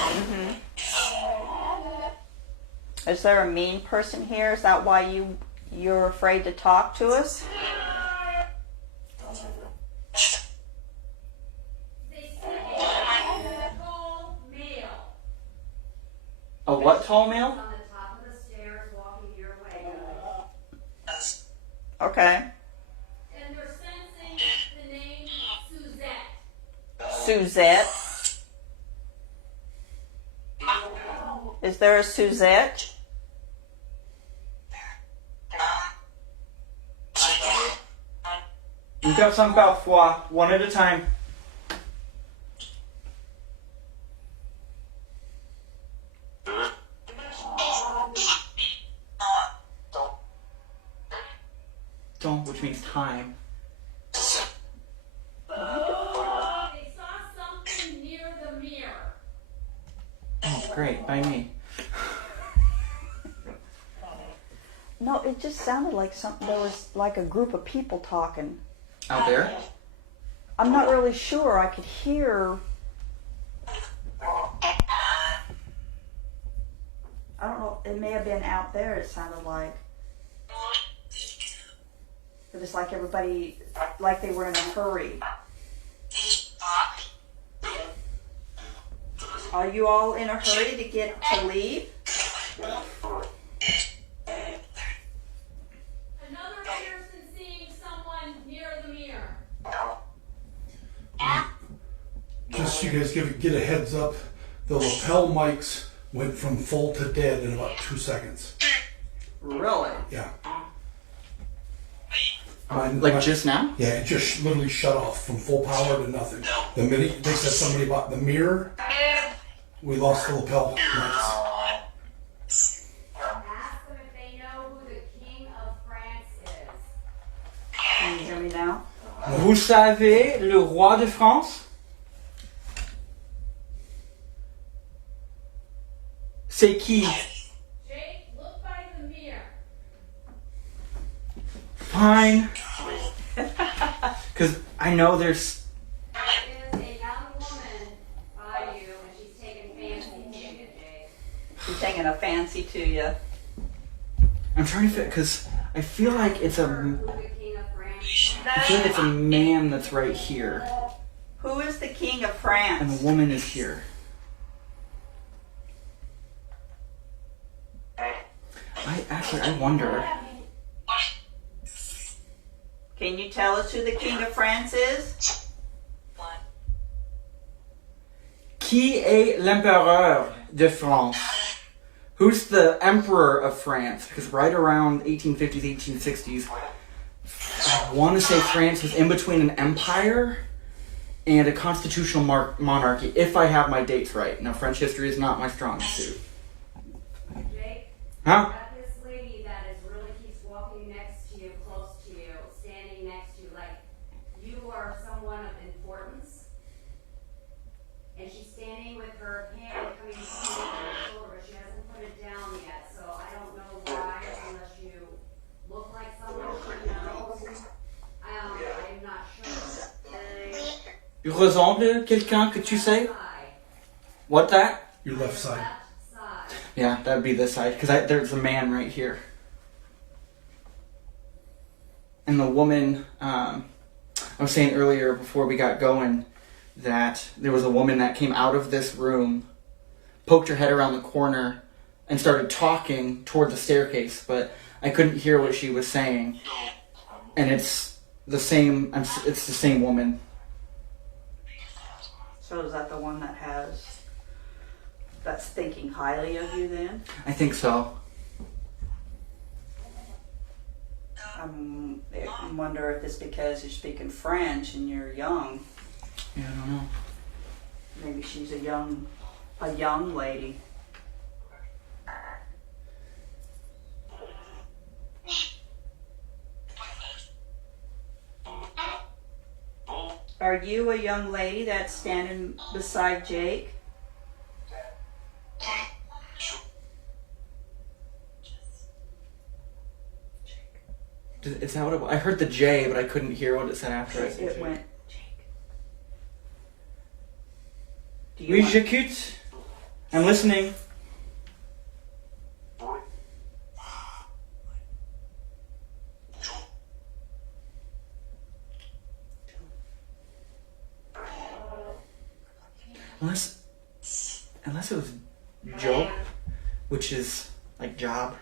Is there a mean person here? Is that why you're afraid to talk to us? A what tall male? On the top of the stairs, walking your way. Okay. And they're sensing the name Suzette. Suzette. Is there a Suzette? We've got some parfois, one at a time. Don't, which means time. They saw something near the mirror. Oh, great, by me. No, it just sounded like something. There was like a group of people talking. Out there? I'm not really sure. I could hear. I don't know. It may have been out there. It sounded like. It was like everybody, like they were in a hurry. Are you all in a hurry to get to leave? Another person seeing someone near the mirror. Just so you guys get a heads up, the lapel mics went from full to dead in about 2 seconds. Really? Yeah. Like just now? Yeah, it just literally shut off from full power to nothing. The minute they said somebody bought the mirror, we lost the lapel mics. Ask them if they know who the King of France is. Can you hear me now? Vous savez le roi de France? C'est qui? Jake, look by the mirror. Fine. Because I know there's... There is a young woman by you, and she's taking fancy to you, Jake. She's taking a fancy to you. I'm trying to fit, because I feel like it's Who a... the King of France? I feel like it's a man that's right here. Who is the King of And France? the woman is here. I wonder. Can you tell us who the King of France is? Qui est l'empereur de France? Who's the emperor of France? Because right around 1850s, 1860s, I want to say France was in between an empire and a constitutional monarchy, if I have my dates right. Now, French history is not my strong suit. Jake, Huh? got this lady that is really keeps walking next to you, close to you, standing next to you, like you are someone of importance. And she's standing with her hand coming to her shoulder, but she hasn't put it down yet. So I don't know why, unless you look like someone she knows. I'm not sure. Tu ressembles quelqu'un que tu sais? Side, What that? Your left side. left side. Yeah, that would be this side, because there's a man right here. And the woman, I was saying earlier before we got going, that there was a woman that came out of this room, poked her head around the corner, and started talking toward the staircase, but I couldn't hear what she was saying. And it's the same woman. So is that the one that's thinking highly of you then? I think so. I wonder if it's because you're speaking French and you're young. Yeah, I don't know. Maybe she's a young lady. Are you a young lady that's standing beside Jake? Is that what it was? I heard the J, but I couldn't hear what it said after it. It went. Do you Oui, want- j'écoute. I'm listening. Unless it was job, which is like job.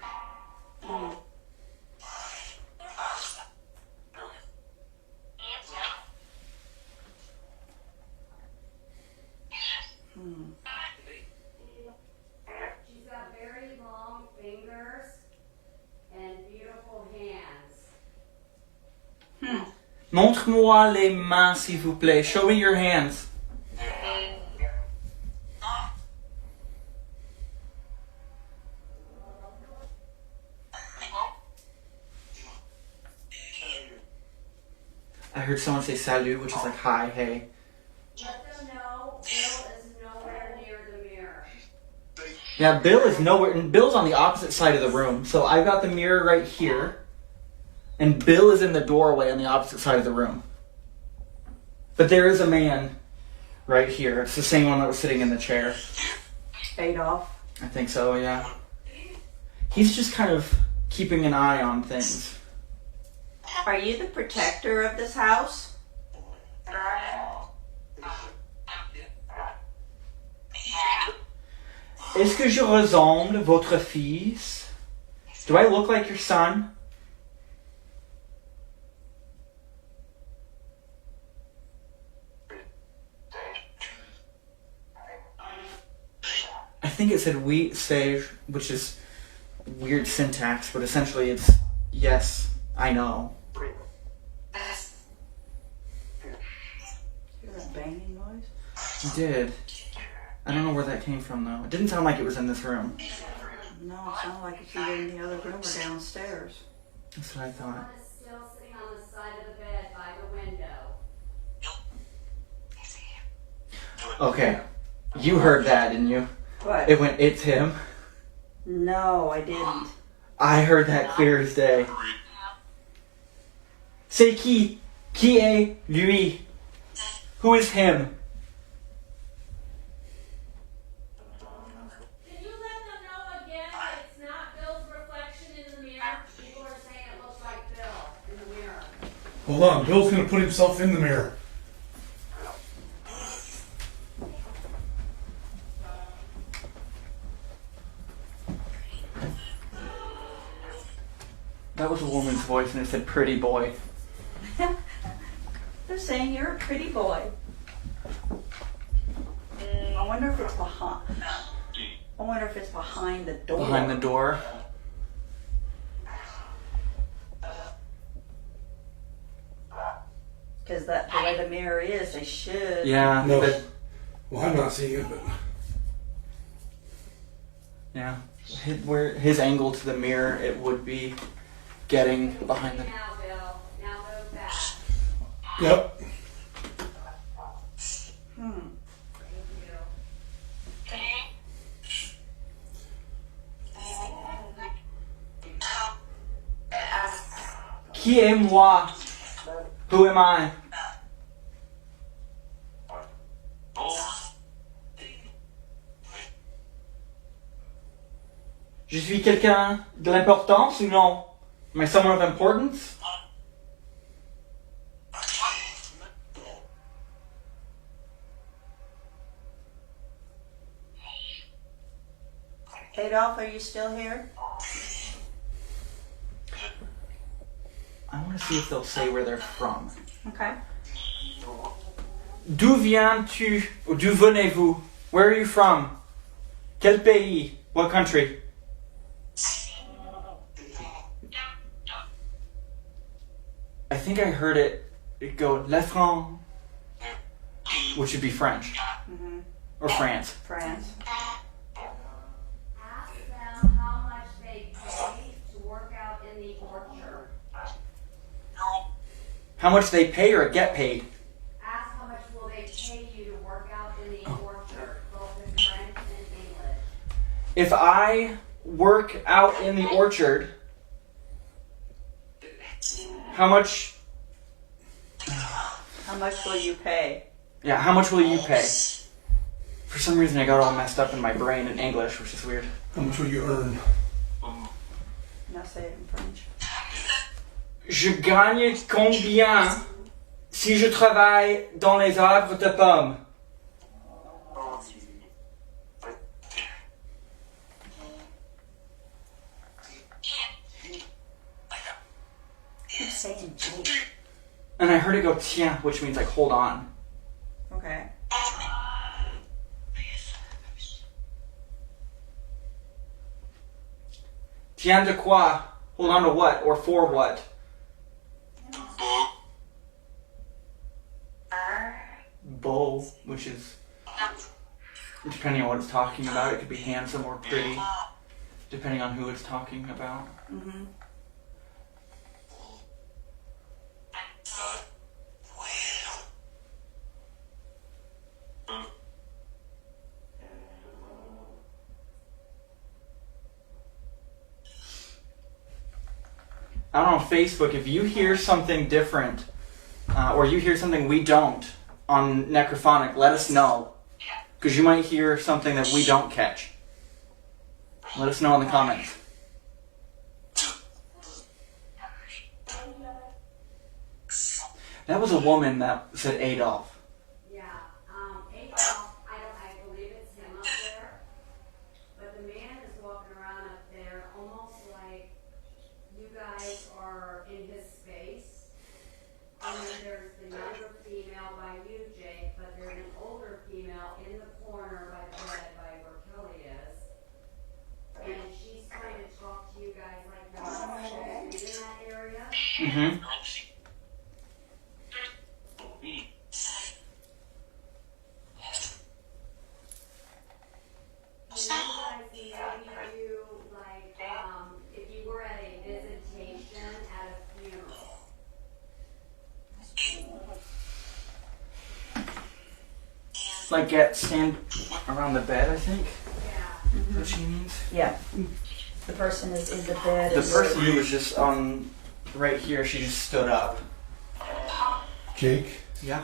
She's got very long fingers and beautiful hands. Montre-moi les mains, s'il vous plaît. Show me your hands. I heard someone say salut, which is like hi, hey. Let them know Bill is nowhere near the mirror. Yeah, Bill is nowhere, and Bill's on the opposite side of the room. So I've got the mirror right here, and Bill is in the doorway on the opposite side of the room. But there is a man right here. It's the same one that was sitting in the chair. Adolphe. I think so, yeah. He's just kind of keeping an eye on things. Are you the protector of this house? Est-ce que je ressemble votre fils? Do I look like your son? I think it said oui, sage, which is weird syntax, but essentially it's yes, I know. Hear that banging noise? I did. I don't know where that came from though. It didn't sound like it was in this room. No, it sounded like it's either in the other room or downstairs. That's what I thought. One is still sitting on the side of the bed by the window. Okay. You heard that, didn't you? What? It went, it's him. No, I didn't. I heard that clear as day. C'est qui? Qui est lui? Who is him? Can you let them know again that it's not Bill's reflection in the mirror? People are saying it looks like Bill in the mirror. Hold on, Bill's gonna put himself in the mirror. That was a woman's voice and it said pretty boy. They're saying you're a pretty boy. I wonder if it's behind. I wonder if it's behind the door. Behind the door. Because that the way the mirror is, they should. Yeah. No. but- Well, I'm not seeing it, but yeah. Where his angle to the mirror, it would be getting behind the. Now, Bill. Now move back. yep. Qui est moi? Who am I? Je suis quelqu'un de l'importance ou non? Am I someone of importance? Adolphe, are you still here? I want to see if they'll say where they're from. Okay. D'où viens-tu? Ou d'où venez-vous? Where are you from? Quel pays? What country? I think I heard it go La France, which would be French. Or France. France. Ask them how much they pay to work out in the orchard. How much they pay or get paid? Ask if I work out in the orchard, how much will you pay? Yeah, how much will you pay? For some reason I got all messed up in my brain in English, which is weird. How much will you earn? Now say it in French. Je gagne combien si je travaille dans les arbres de pommes? Keep saying Jake. And I heard it go tiens, which means like hold on. Okay. Tiens de quoi? Hold on to what? Or for what? Beau, which is, depending on what it's talking about, it could be handsome or pretty, depending on who it's talking about. Mm-hmm. Out on Facebook, if you hear something different, or you hear something we don't on Necrophonic, let us know. Because you might hear something that we don't catch. Let us know in the comments. That was a woman that said Adolphe. Yeah, Adolphe, I believe it's him up there. But the man is walking around up there almost like you guys are in his space. And then there's the younger female by you, Jake, but there's an older female in the corner by the bed by where Kelly is. And she's trying to talk to you guys like you're not supposed to be in that area. Mm-hmm. Like stand around the bed, I think. Yeah. Is that what she means? Yeah. The person is in the bed. The person who was just on right here, she just stood up. Jake, Yeah.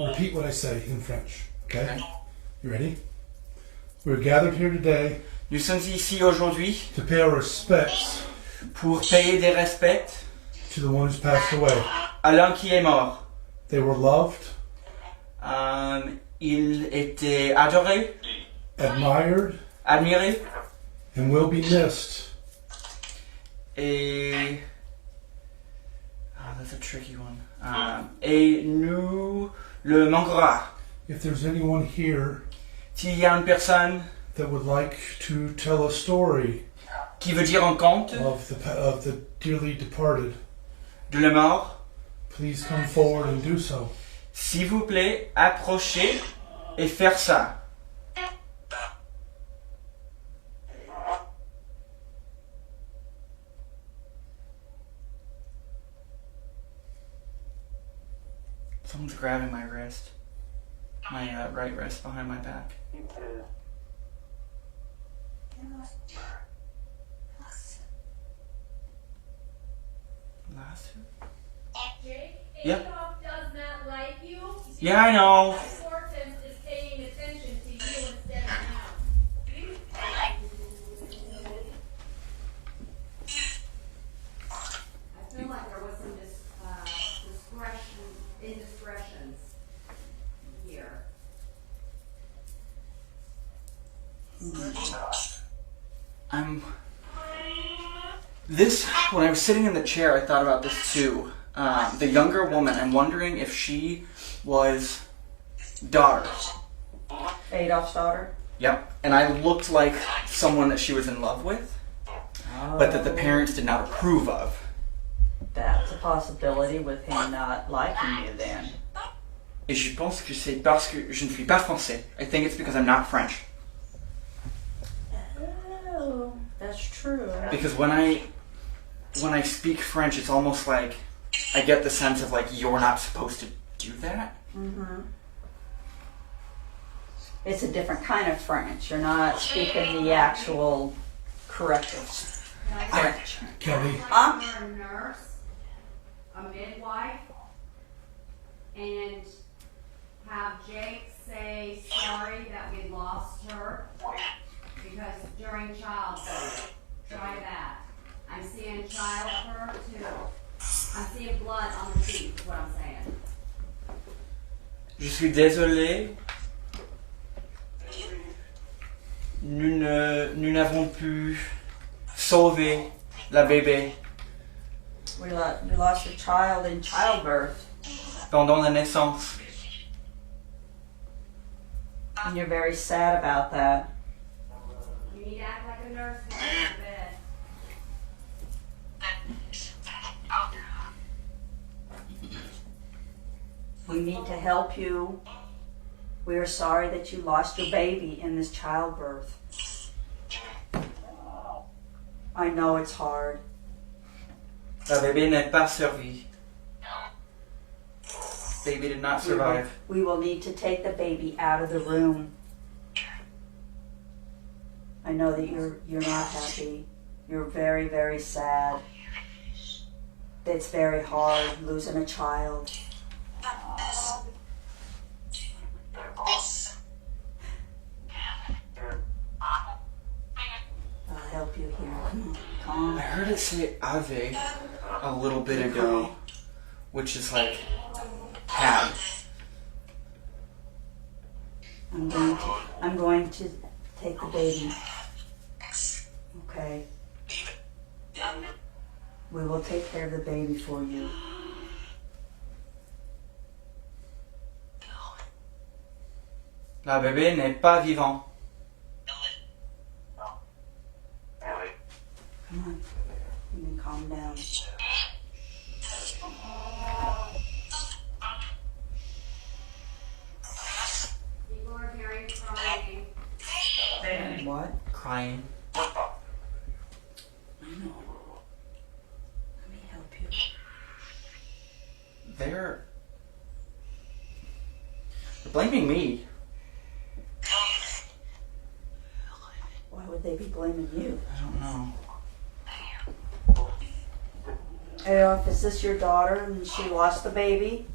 repeat what I say in French, okay? Okay. You ready? We're gathered here today Nous sommes ici aujourd'hui to pay our respects pour payer des respects to the one who's passed away. à l'homme qui est mort. They were loved, Il était adoré, admired, admiré, and will be missed. et that's a tricky one. Et nous le manquera. If there's anyone here S'il y a une personne that would like to tell a story qui veut dire un conte of the dearly departed, de la mort, please come forward and do so. s'il vous plaît, approchez et faire ça. Someone's grabbing my wrist. My right wrist behind my back. Last two? Jake, Yeah. Adolphe does not like you. Yeah, I know. Hortense is paying attention to you instead of now. I feel like there was some indiscretions here. When I was sitting in the chair, I thought about this too. The younger woman, I'm wondering if she was daughter. Adolph's daughter. Yep. And I looked like someone that she was in love with, but that the parents did not approve of. That's a possibility with him not liking you then. Et je pense que c'est parce que je ne suis pas français. I think it's because I'm not French. Oh, that's true. Because when I speak French, it's almost like I get the sense of like you're not supposed to do that. Mm-hmm. It's a different kind of French. You're not speaking the actual corrective French. Kelly, Huh? a nurse, a midwife, and have Jake say sorry that we lost her because during childbirth. Try that. I'm seeing childbirth too. I'm seeing blood on the feet, is what I'm saying. Je suis désolé. Nous n'avons pu sauver la bébé We lost a child in childbirth, pendant la naissance. and you're very sad about that. You need to act like a nurse when you're in bed. We need to help you. We are sorry that you lost your baby in this childbirth. I know it's hard. La bébé n'est pas survie. Baby did not survive. We will need to take the baby out of the room. I know that you're not happy. You're very, very sad. It's very hard losing a child. I'll help you here. Come I on. heard it say Ave a little bit ago, which is like cab. I'm going to take the baby. Okay. We will take care of the baby for you. La bébé n'est pas vivante. Come on. You can calm down. People are hearing crying. What? Crying. I know. Let me help you. They're blaming me. Why would they be blaming you? I don't know. Adolphe, is this your daughter and she lost the baby?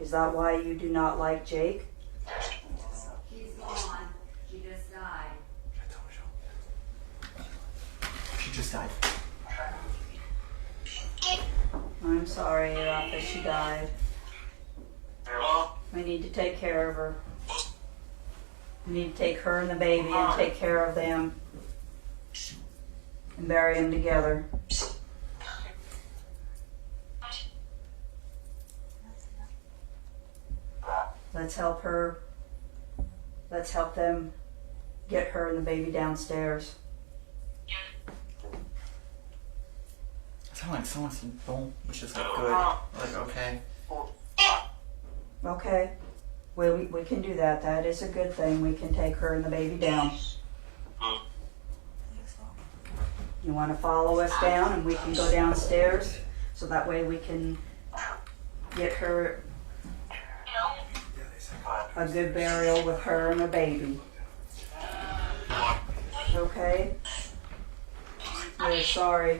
Is that why you do not like Jake? She's gone. She just died. She just died. I'm sorry, Adolphe, that she died. We need to take care of her. We need to take her and the baby and take care of them and bury them together. Let's help her. Let's help them get her and the baby downstairs. It sounded like someone said bon, which is like good. Like okay. Okay. We can do that. That is a good thing. We can take her and the baby down. You want to follow us down and we can go downstairs so that way we can get her a good burial with her and the baby. Okay? We're sorry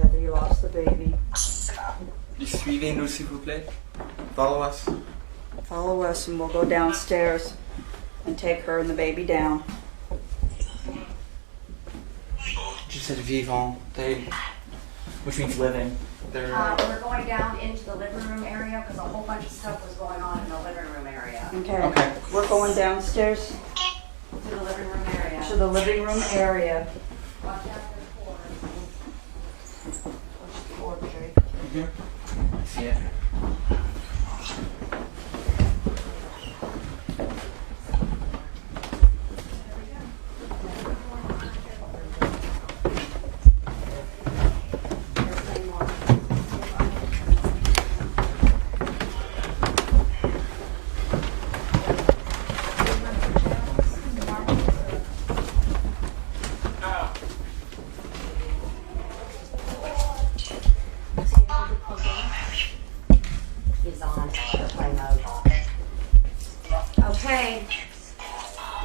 that you lost the baby. Suivez-nous s'il vous plaît. Follow us. Follow us and we'll go downstairs and take her and the baby down. She said vivant. Which means living. They're We're going down into the living room area because a whole bunch of stuff was going on in the living room area. Okay. Okay. We're going downstairs To the living room area. to the living room area. Watch out for the cord. I see it.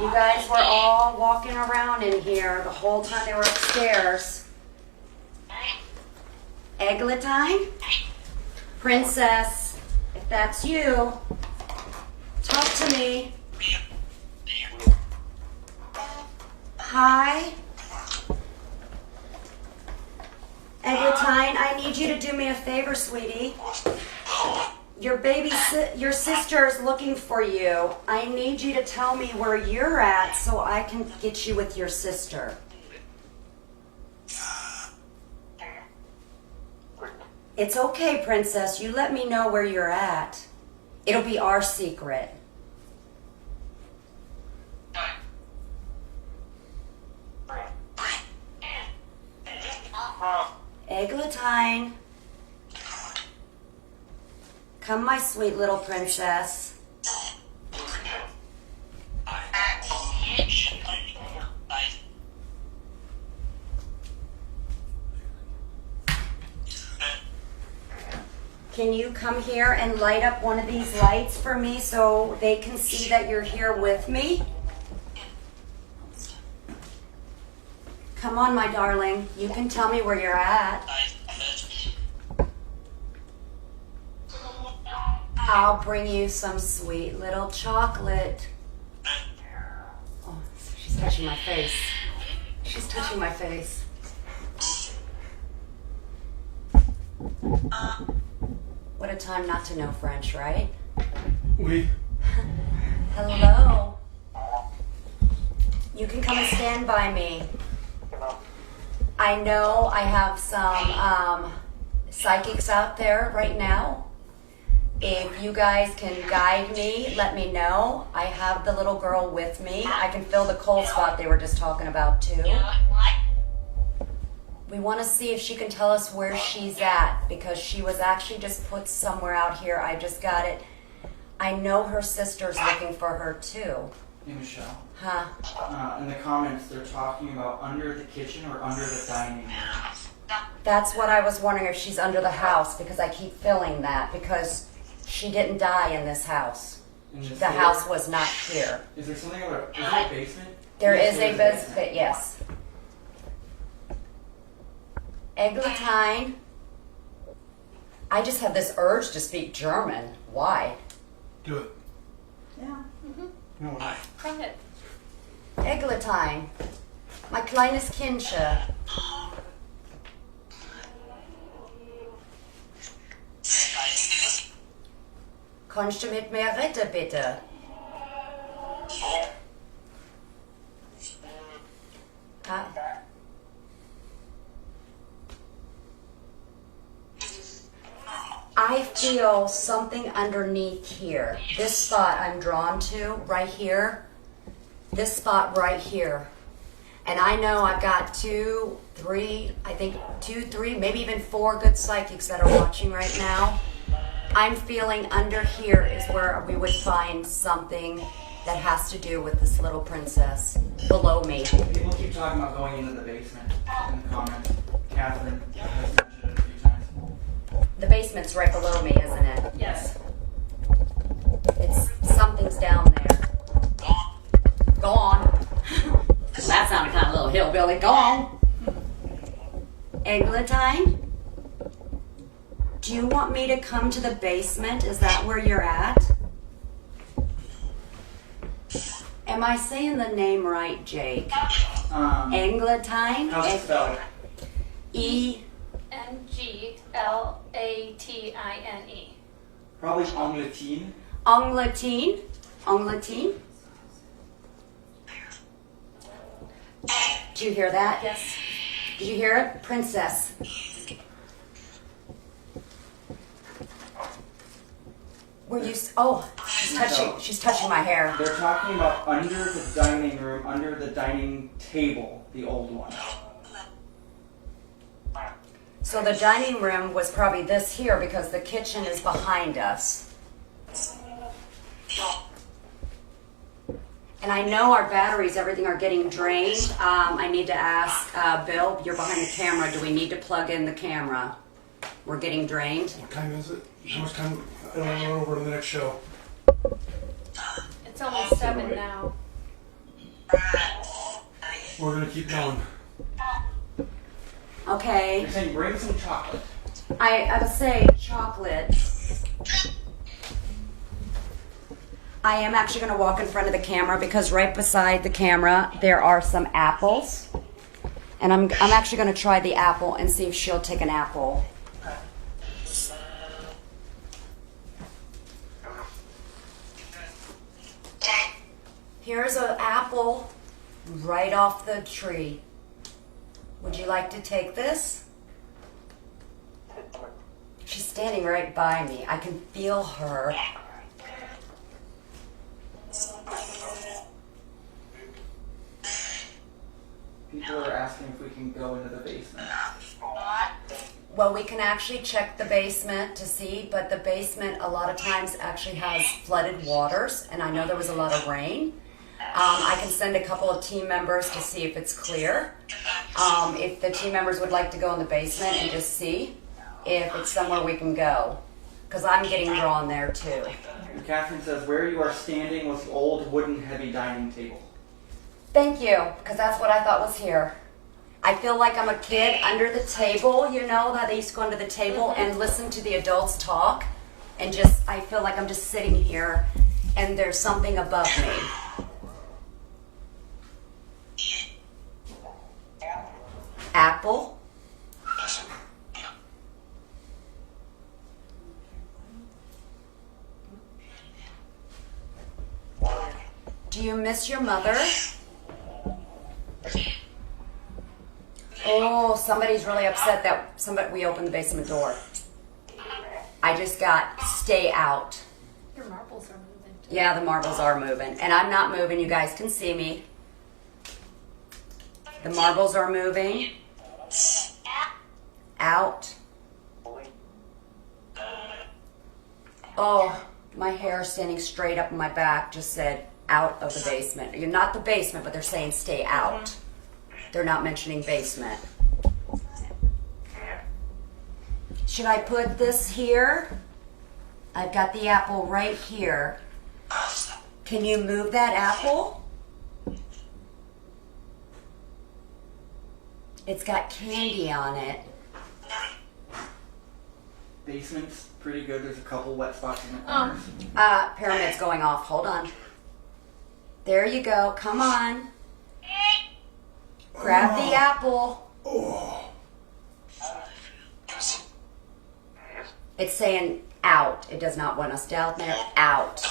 You guys were all walking around in here the whole time they were upstairs. Eglantine? Princess, if that's you, talk to me. Hi? Eglantine, I need you to do me a favor, sweetie. Your sister is looking for you. I need you to tell me where you're at so I can get you with your sister. It's okay, Princess. You let me know where you're at. It'll be our secret. Eglantine. Come, my sweet little princess. Can you come here and light up one of these lights for me so they can see that you're here with me? Come on, my darling. You can tell me where you're at. I'll bring you some sweet little chocolate. Oh, she's touching my face. She's touching my face. What a time not to know French, right? Oui. Hello. You can come and stand by me. I know I have some psychics out there right now. If you guys can guide me, let me know. I have the little girl with me. I can feel the cold spot they were just talking about too. We want to see if she can tell us where she's at because she was actually just put somewhere out here. I just got it. I know her sister's looking for her too. Hey, Michelle. Huh? In the comments, they're talking about under the kitchen or under the dining room. That's what I was wondering if she's under the house because I keep feeling that because she didn't die in this house. The house was not here. Is there something about is there a basement? There Yes, is there a basement, yes. Eglantine. I just have this urge to speak German. Why? Do it. Yeah. No, Go ahead. Eglantine, mein kleines Kindchen. Kannst du mit mir reden, bitte? Ah. I feel something underneath here. This spot I'm drawn to, right here. This spot right here. And I know I've got 2, 3, I think 2, 3, maybe even 4 good psychics that are watching right now. I'm feeling under here is where we would find something that has to do with this little princess below me. People keep talking about going into the basement in the comments. Catherine has mentioned it a few times. The basement's right below me, isn't it? Yes. It's something's down there. Go on. That sounded kind of a little hillbilly. Go on. Eglantine, do you want me to come to the basement? Is that where you're at? Am I saying the name right, Jake? Eglantine? How's it spelled? Nglatine. Probably Anglatine. Anglatine? Anglatine? Did you hear that? Yes. Did you hear it? Princess. Were you? Oh, she's touching my hair. They're talking about under the dining room, under the dining table, the old one. So the dining room was probably this here because the kitchen is behind us. And I know our batteries, everything are getting drained. I need to ask Bill, you're behind the camera. Do we need to plug in the camera? We're getting drained. What time is it? How much time? I don't want to run over to the next show. It's only 7 now. We're gonna keep going. Okay. You're saying bring some chocolate. I would say chocolate. I am actually going to walk in front of the camera because right beside the camera there are some apples. And I'm actually going to try the apple and see if she'll take an apple. Here's an apple right off the tree. Would you like to take this? She's standing right by me. I can feel her. People are asking if we can go into the basement. Well, we can actually check the basement to see, but the basement a lot of times actually has flooded waters, and I know there was a lot of rain. I can send a couple of team members to see if it's clear. If the team members would like to go in the basement and just see if it's somewhere we can go, because I'm getting drawn there too. And Catherine says, where you are standing was the old wooden heavy dining table. Thank you, because that's what I thought was here. I feel like I'm a kid under the table, you know, that they used to go under the table and listen to the adults talk, and just, I feel like I'm just sitting here and there's something above me. Apple. Do you miss your mother? Oh, somebody's really upset that we opened the basement door. I just got stay out. Your marbles are moving too. Yeah, the marbles are moving. And I'm not moving. You guys can see me. The marbles are moving. Out. Oh, my hair standing straight up on my back just said out of the basement. You're not the basement, but they're saying stay out. They're not mentioning basement. Should I put this here? I've got the apple right here. Can you move that apple? It's got candy on it. Basement's pretty good. There's a couple wet spots in the corners. Pyramid's going off. Hold on. There you go. Come on. Grab the apple. It's saying out. It does not want us down there. Out.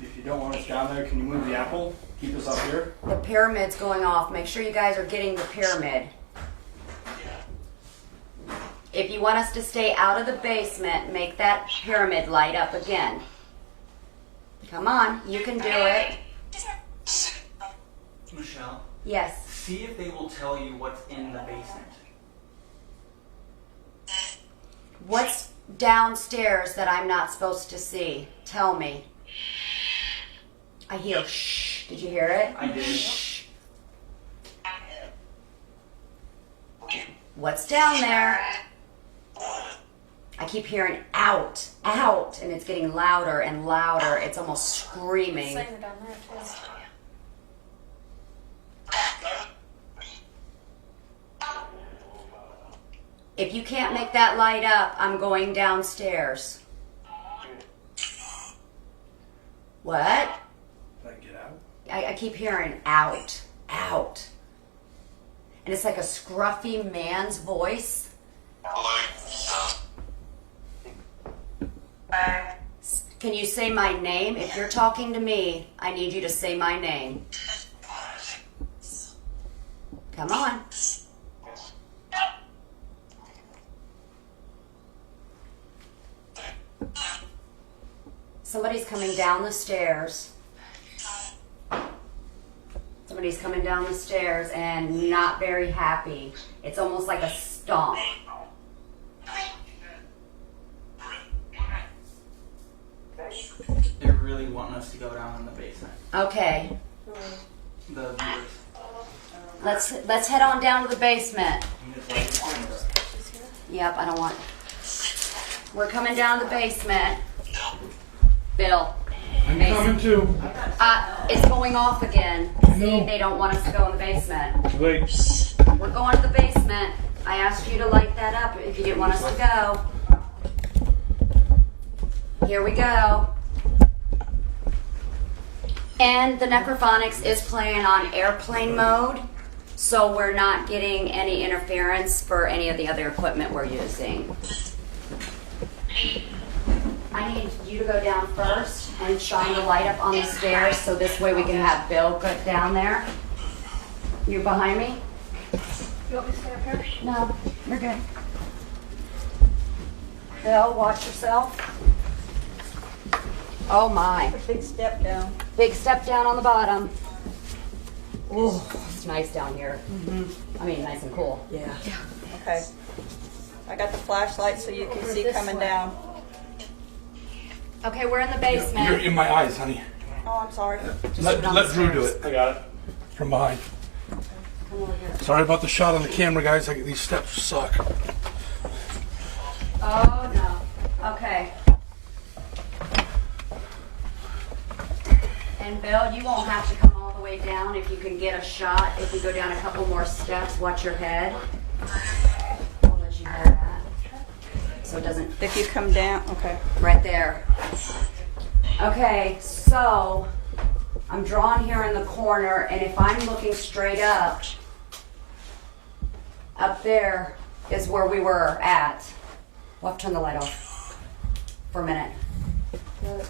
If you don't want us down there, can you move the apple? Keep us up here. The pyramid's going off. Make sure you guys are getting the pyramid. If you want us to stay out of the basement, make that pyramid light up again. Come on, you can do it. Michelle, Yes. see if they will tell you what's in the basement. What's downstairs that I'm not supposed to see? Tell me. I hear shh. Did you hear it? I did. Shh. What's down there? I keep hearing out, out, and it's getting louder and louder. It's almost screaming. Saying it down there too. If you can't make that light up, I'm going downstairs. What? Did I get out? I keep hearing out, out. And it's like a scruffy man's voice. Can you say my name? If you're talking to me, I need you to say my name. Come on. Somebody's coming down the stairs. Somebody's coming down the stairs and not very happy. It's almost like a stomp. They're really wanting us to go down in the basement. Okay, The viewers. let's head on down to the basement. You just like the window. Yep, I don't want. We're coming down the basement. Bill, I'm coming too. It's going off again. See, they don't want us to go in the basement. We're going to the basement. I asked you to light that up if you didn't want us to go. Here we go. And the necrophonics is playing on airplane mode, so we're not getting any interference for any of the other equipment we're using. I need you to go down first and shine the light up on the stairs so this way we can have Bill go down there. You behind me? You want me to stay up here? No, you're good. Bill, watch yourself. Oh my. Big step down. Big step down on the bottom. Oh, it's nice down here. I mean, nice and cool. Yeah. Okay. I got the flashlight so you can see coming down. Okay, we're in the You're basement. in my eyes, honey. Oh, I'm sorry. Let Drew do it. I got it. From behind. Come over here. Sorry about the shot on the camera, guys. These steps suck. Oh no. Okay. And Bill, you won't have to come all the way down if you can get a shot. If you go down a couple more steps, watch your head. I'll let you hear that. So it doesn't, If you come down, okay. right there. Okay, so I'm drawn here in the corner, and if I'm looking straight up there is where we were at. We'll have to turn the light off for a minute.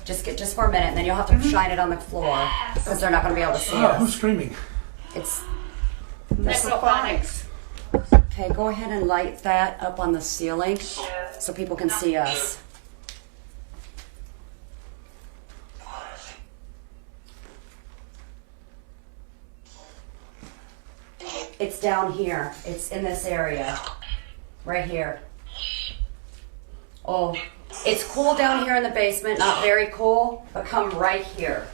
Just for a minute, and then you'll have to shine it on the floor because they're not going to be able to see Who's us. screaming? It's Necrophonics. okay. Go ahead and light that up on the ceiling so people can see us. It's down here. It's in this area, right here. Oh, it's cool down here in the basement. Not very cool, but come right here.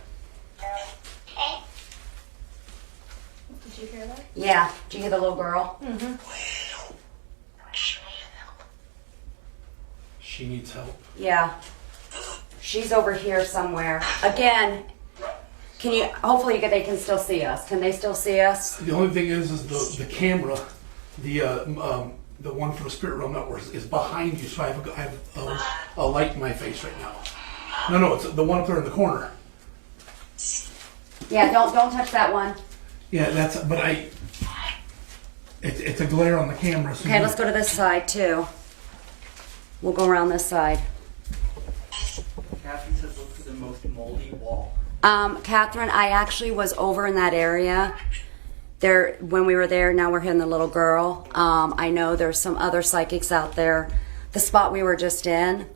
Did you hear that? Yeah. Did you hear the little girl? She needs help. Yeah. She's over here somewhere. Again, can you, hopefully they can still see us. Can they still see us? The only thing is the camera, the one for the Spirit Realm Network is behind you, so I have a light in my face right now. No, it's the one up there in the corner. Yeah, don't touch that one. Yeah, it's a glare on the camera. So Okay, let's go to this side too. We'll go around this side. Catherine says look for the most moldy wall. Catherine, I actually was over in that area there when we were there. Now we're hitting the little girl. I know there's some other psychics out there. The spot we were just in,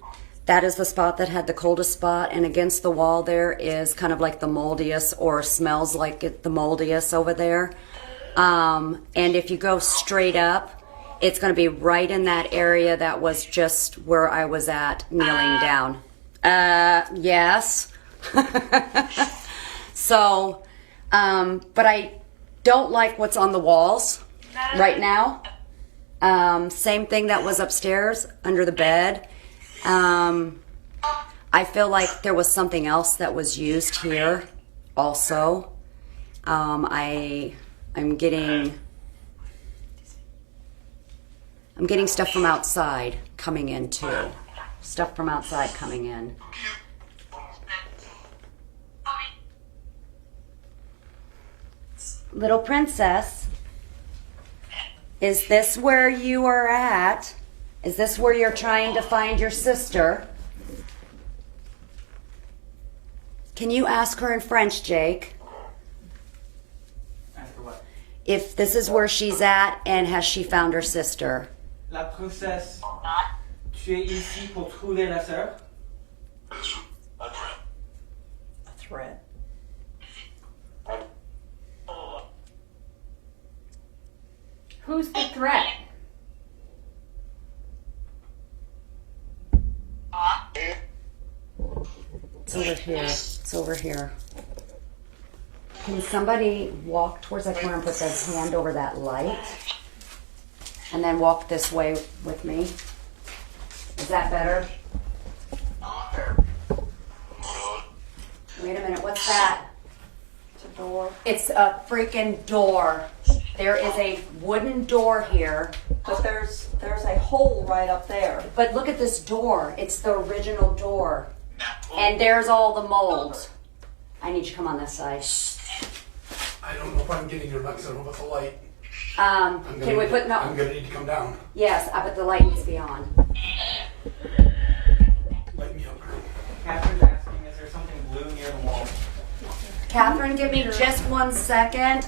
that is the spot that had the coldest spot, and against the wall there is kind of like the moldiest, or smells like it, the moldiest over there. And if you go straight up, it's going to be right in that area that was just where I was at, kneeling down. Yes. So, but I don't like what's on the walls right now. Same thing that was upstairs under the bed. I feel like there was something else that was used here also. I'm getting stuff from outside coming in too. Stuff from outside coming in. Little princess, is this where you are at? Is this where you're trying to find your sister? Can you ask her in French, Jake? Ask her what? If this is where she's at, and has she found her sister? La princesse, tu es ici pour trouver la sœur? A threat. Who's the threat? It's over here. It's over here. Can somebody walk towards that corner and put their hand over that light? And then walk this way with me? Is that better? We Wait a minute, what's that? It's a door. It's a freaking door. There is a wooden door here. But there's a hole right up there. But look at this door. It's the original door. And there's all the mold. I need you to come on this side. I don't know if I'm getting your nuts. I don't know about the light. Can we put no? I'm gonna need to come down. Yes, but the light needs to be on. Light me up, girl. Catherine's asking, is there something blue near the wall? Catherine, give me just 1 second.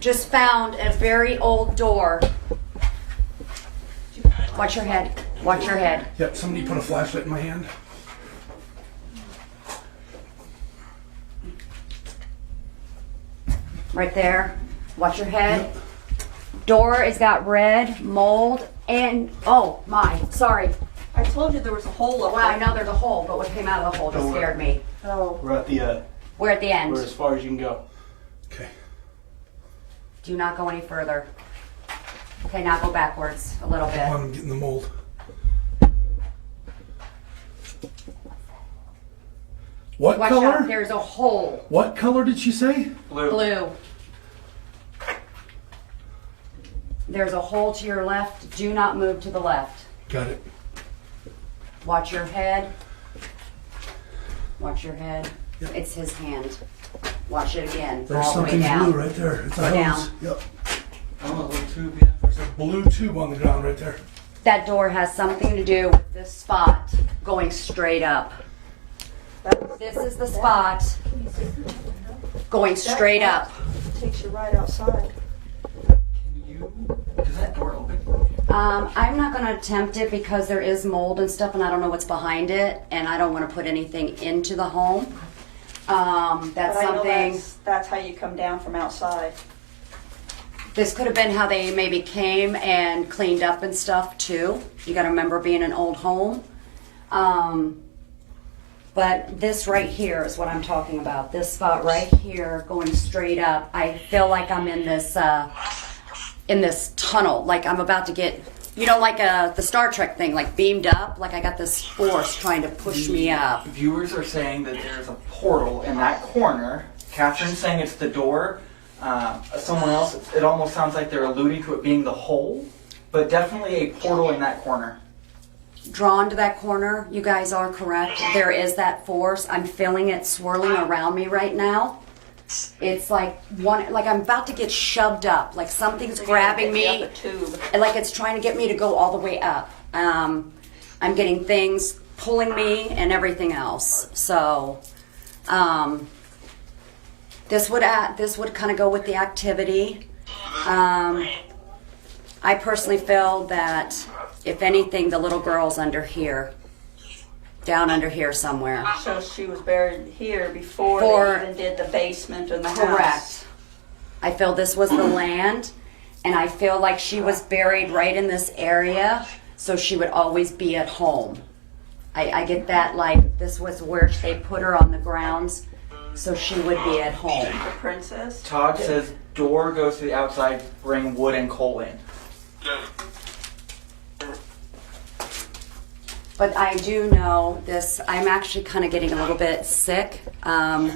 Just found a very old door. Watch your head. Watch your head. Yep, somebody put a flashlight in my hand. Right there. Watch your head. Door has got red mold and oh my, sorry. I told you there was a hole up Well, I there. know there's a hole, but what came out of the hole just scared me. Oh. We're at the, We're at the we're end. as far as you can go. Okay. Do not go any further. Okay, now go backwards a little bit. I'm getting the mold. What Watch color? out, there's a hole. What color did she say? Blue. Blue. There's a hole to your left. Do not move to the left. Got it. Watch your head. Watch your head. Yep. It's his hand. Watch it again. There's all the way something down. blue right there. It's a Go hose. down. Yep. Oh, a little tube, yeah. There's a blue tube on the ground right there. That door has something to do with this spot going straight up. This is the spot going straight up. Takes you right outside. Does that door open? I'm not going to attempt it because there is mold and stuff, and I don't know what's behind it, and I don't want to put anything into the home. That's But I know something. that's how you come down from outside. This could have been how they maybe came and cleaned up and stuff too. You got to remember being an old home. But this right here is what I'm talking about. This spot right here going straight up. I feel like I'm in this tunnel. Like I'm about to get, you know, like the Star Trek thing, like beamed up. Like I got this force trying to push me up. Viewers are saying that there's a portal in that corner. Catherine's saying it's the door. Someone else, it almost sounds like they're alluding to it being the hole, but definitely a portal in that corner. Drawn to that corner, you guys are correct. There is that force. I'm feeling it swirling around me right now. It's like like I'm about to get shoved up. Like something's grabbing Take you me. up a tube. And like it's trying to get me to go all the way up. I'm getting things pulling me and everything else. So, this would kind of go with the activity. I personally feel that if anything, the little girl's under here, down under here somewhere. So she was buried here before they even did the basement and the house. Correct. I feel this was the land, and I feel like she was buried right in this area, so she would always be at home. I get that, like, this was where they put her on the grounds, so she would be at home. The princess. Todd says door goes to the outside, bring wood and coal in. But I do know this, I'm actually kind of getting a little bit sick. I'm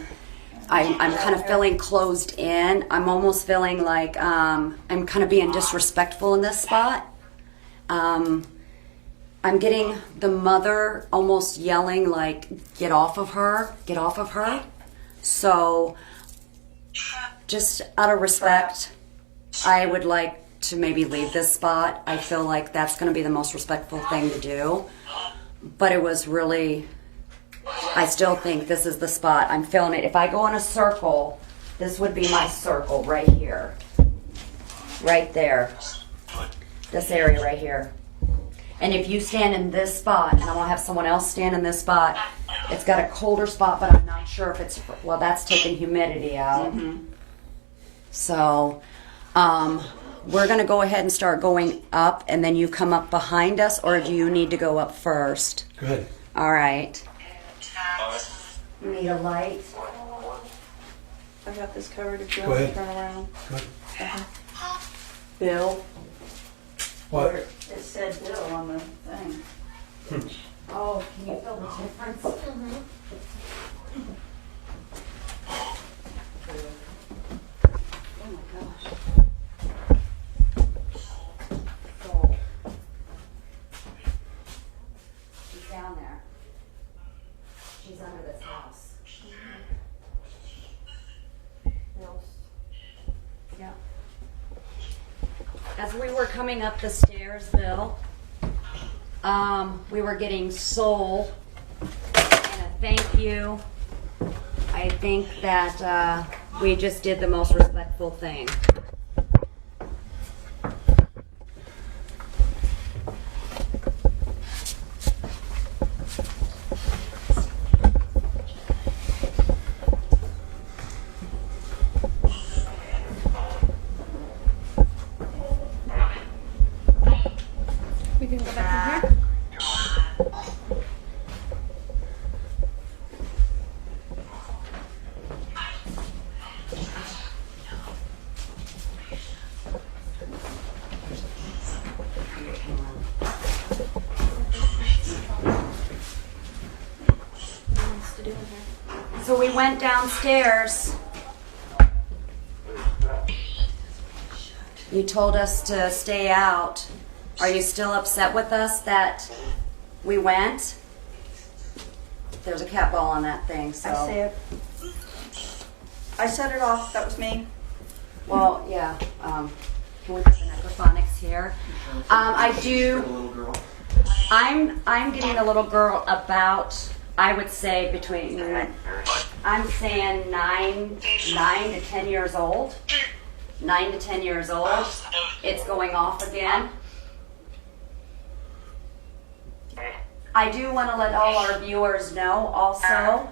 kind of feeling closed in. I'm almost feeling like I'm kind of being disrespectful in this spot. I'm getting the mother almost yelling like, get off of her, get off of her. So just out of respect, I would like to maybe leave this spot. I feel like that's going to be the most respectful thing to do. But it was really, I still think this is the spot. I'm feeling it. If I go in a circle, this would be my circle right here. Right there. This area right here. And if you stand in this spot, and I want to have someone else stand in this spot, it's got a colder spot, but I'm not sure if it's, well, that's taking humidity out. Mm-hmm. So, we're going to go ahead and start going up, and then you come up behind us, or do you need to go up first? Good. All right. You need a light? I got this covered if you Go want ahead. to turn around. Good. Bill. What? Where it said Bill on the thing. Oh, can you feel the difference? coming up the stairs, Bill, we were getting soul and a thank you. I think that we just did the most respectful thing. We can go back in here. So we went downstairs. You told us to stay out. Are you still upset with us that we went? There's a cat ball on that thing, so. I see it. I set it off. That was me. Well, yeah. Can we put the necrophonics here? I do. I'm getting a little girl about, I would say between, I'm saying 9 to 10 years old. 9 to 10 years old. It's going off again. I do want to let all our viewers know also,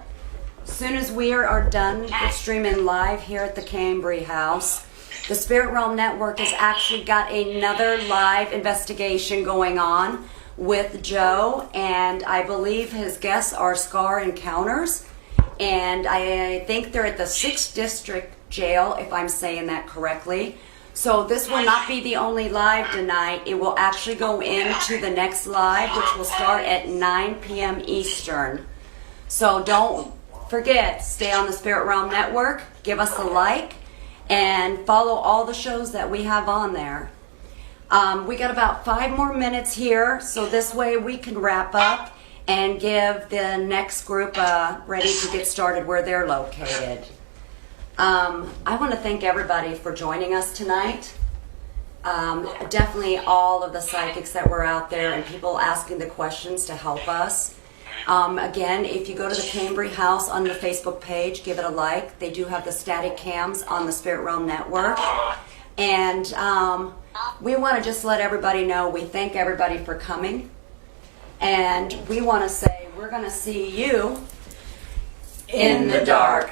as soon as we are done with streaming live here at the Cambre House, the Spirit Realm Network has actually got another live investigation going on with Joe, and I believe his guests are Scar Encounters, and I think they're at the 6th District Jail, if I'm saying that correctly. So this will not be the only live tonight. It will actually go into the next live, which will start at 9 p.m. Eastern. So don't forget, stay on the Spirit Realm Network, give us a like, and follow all the shows that we have on there. We got about 5 more minutes here, so this way we can wrap up and give the next group ready to get started where they're located. I want to thank everybody for joining us tonight. Definitely all of the psychics that were out there and people asking the questions to help us. Again, if you go to the Cambre House on the Facebook page, give it a like. They do have the static cams on the Spirit Realm Network. And we want to just let everybody know we thank everybody for coming. And we want to say we're going to see you in the dark.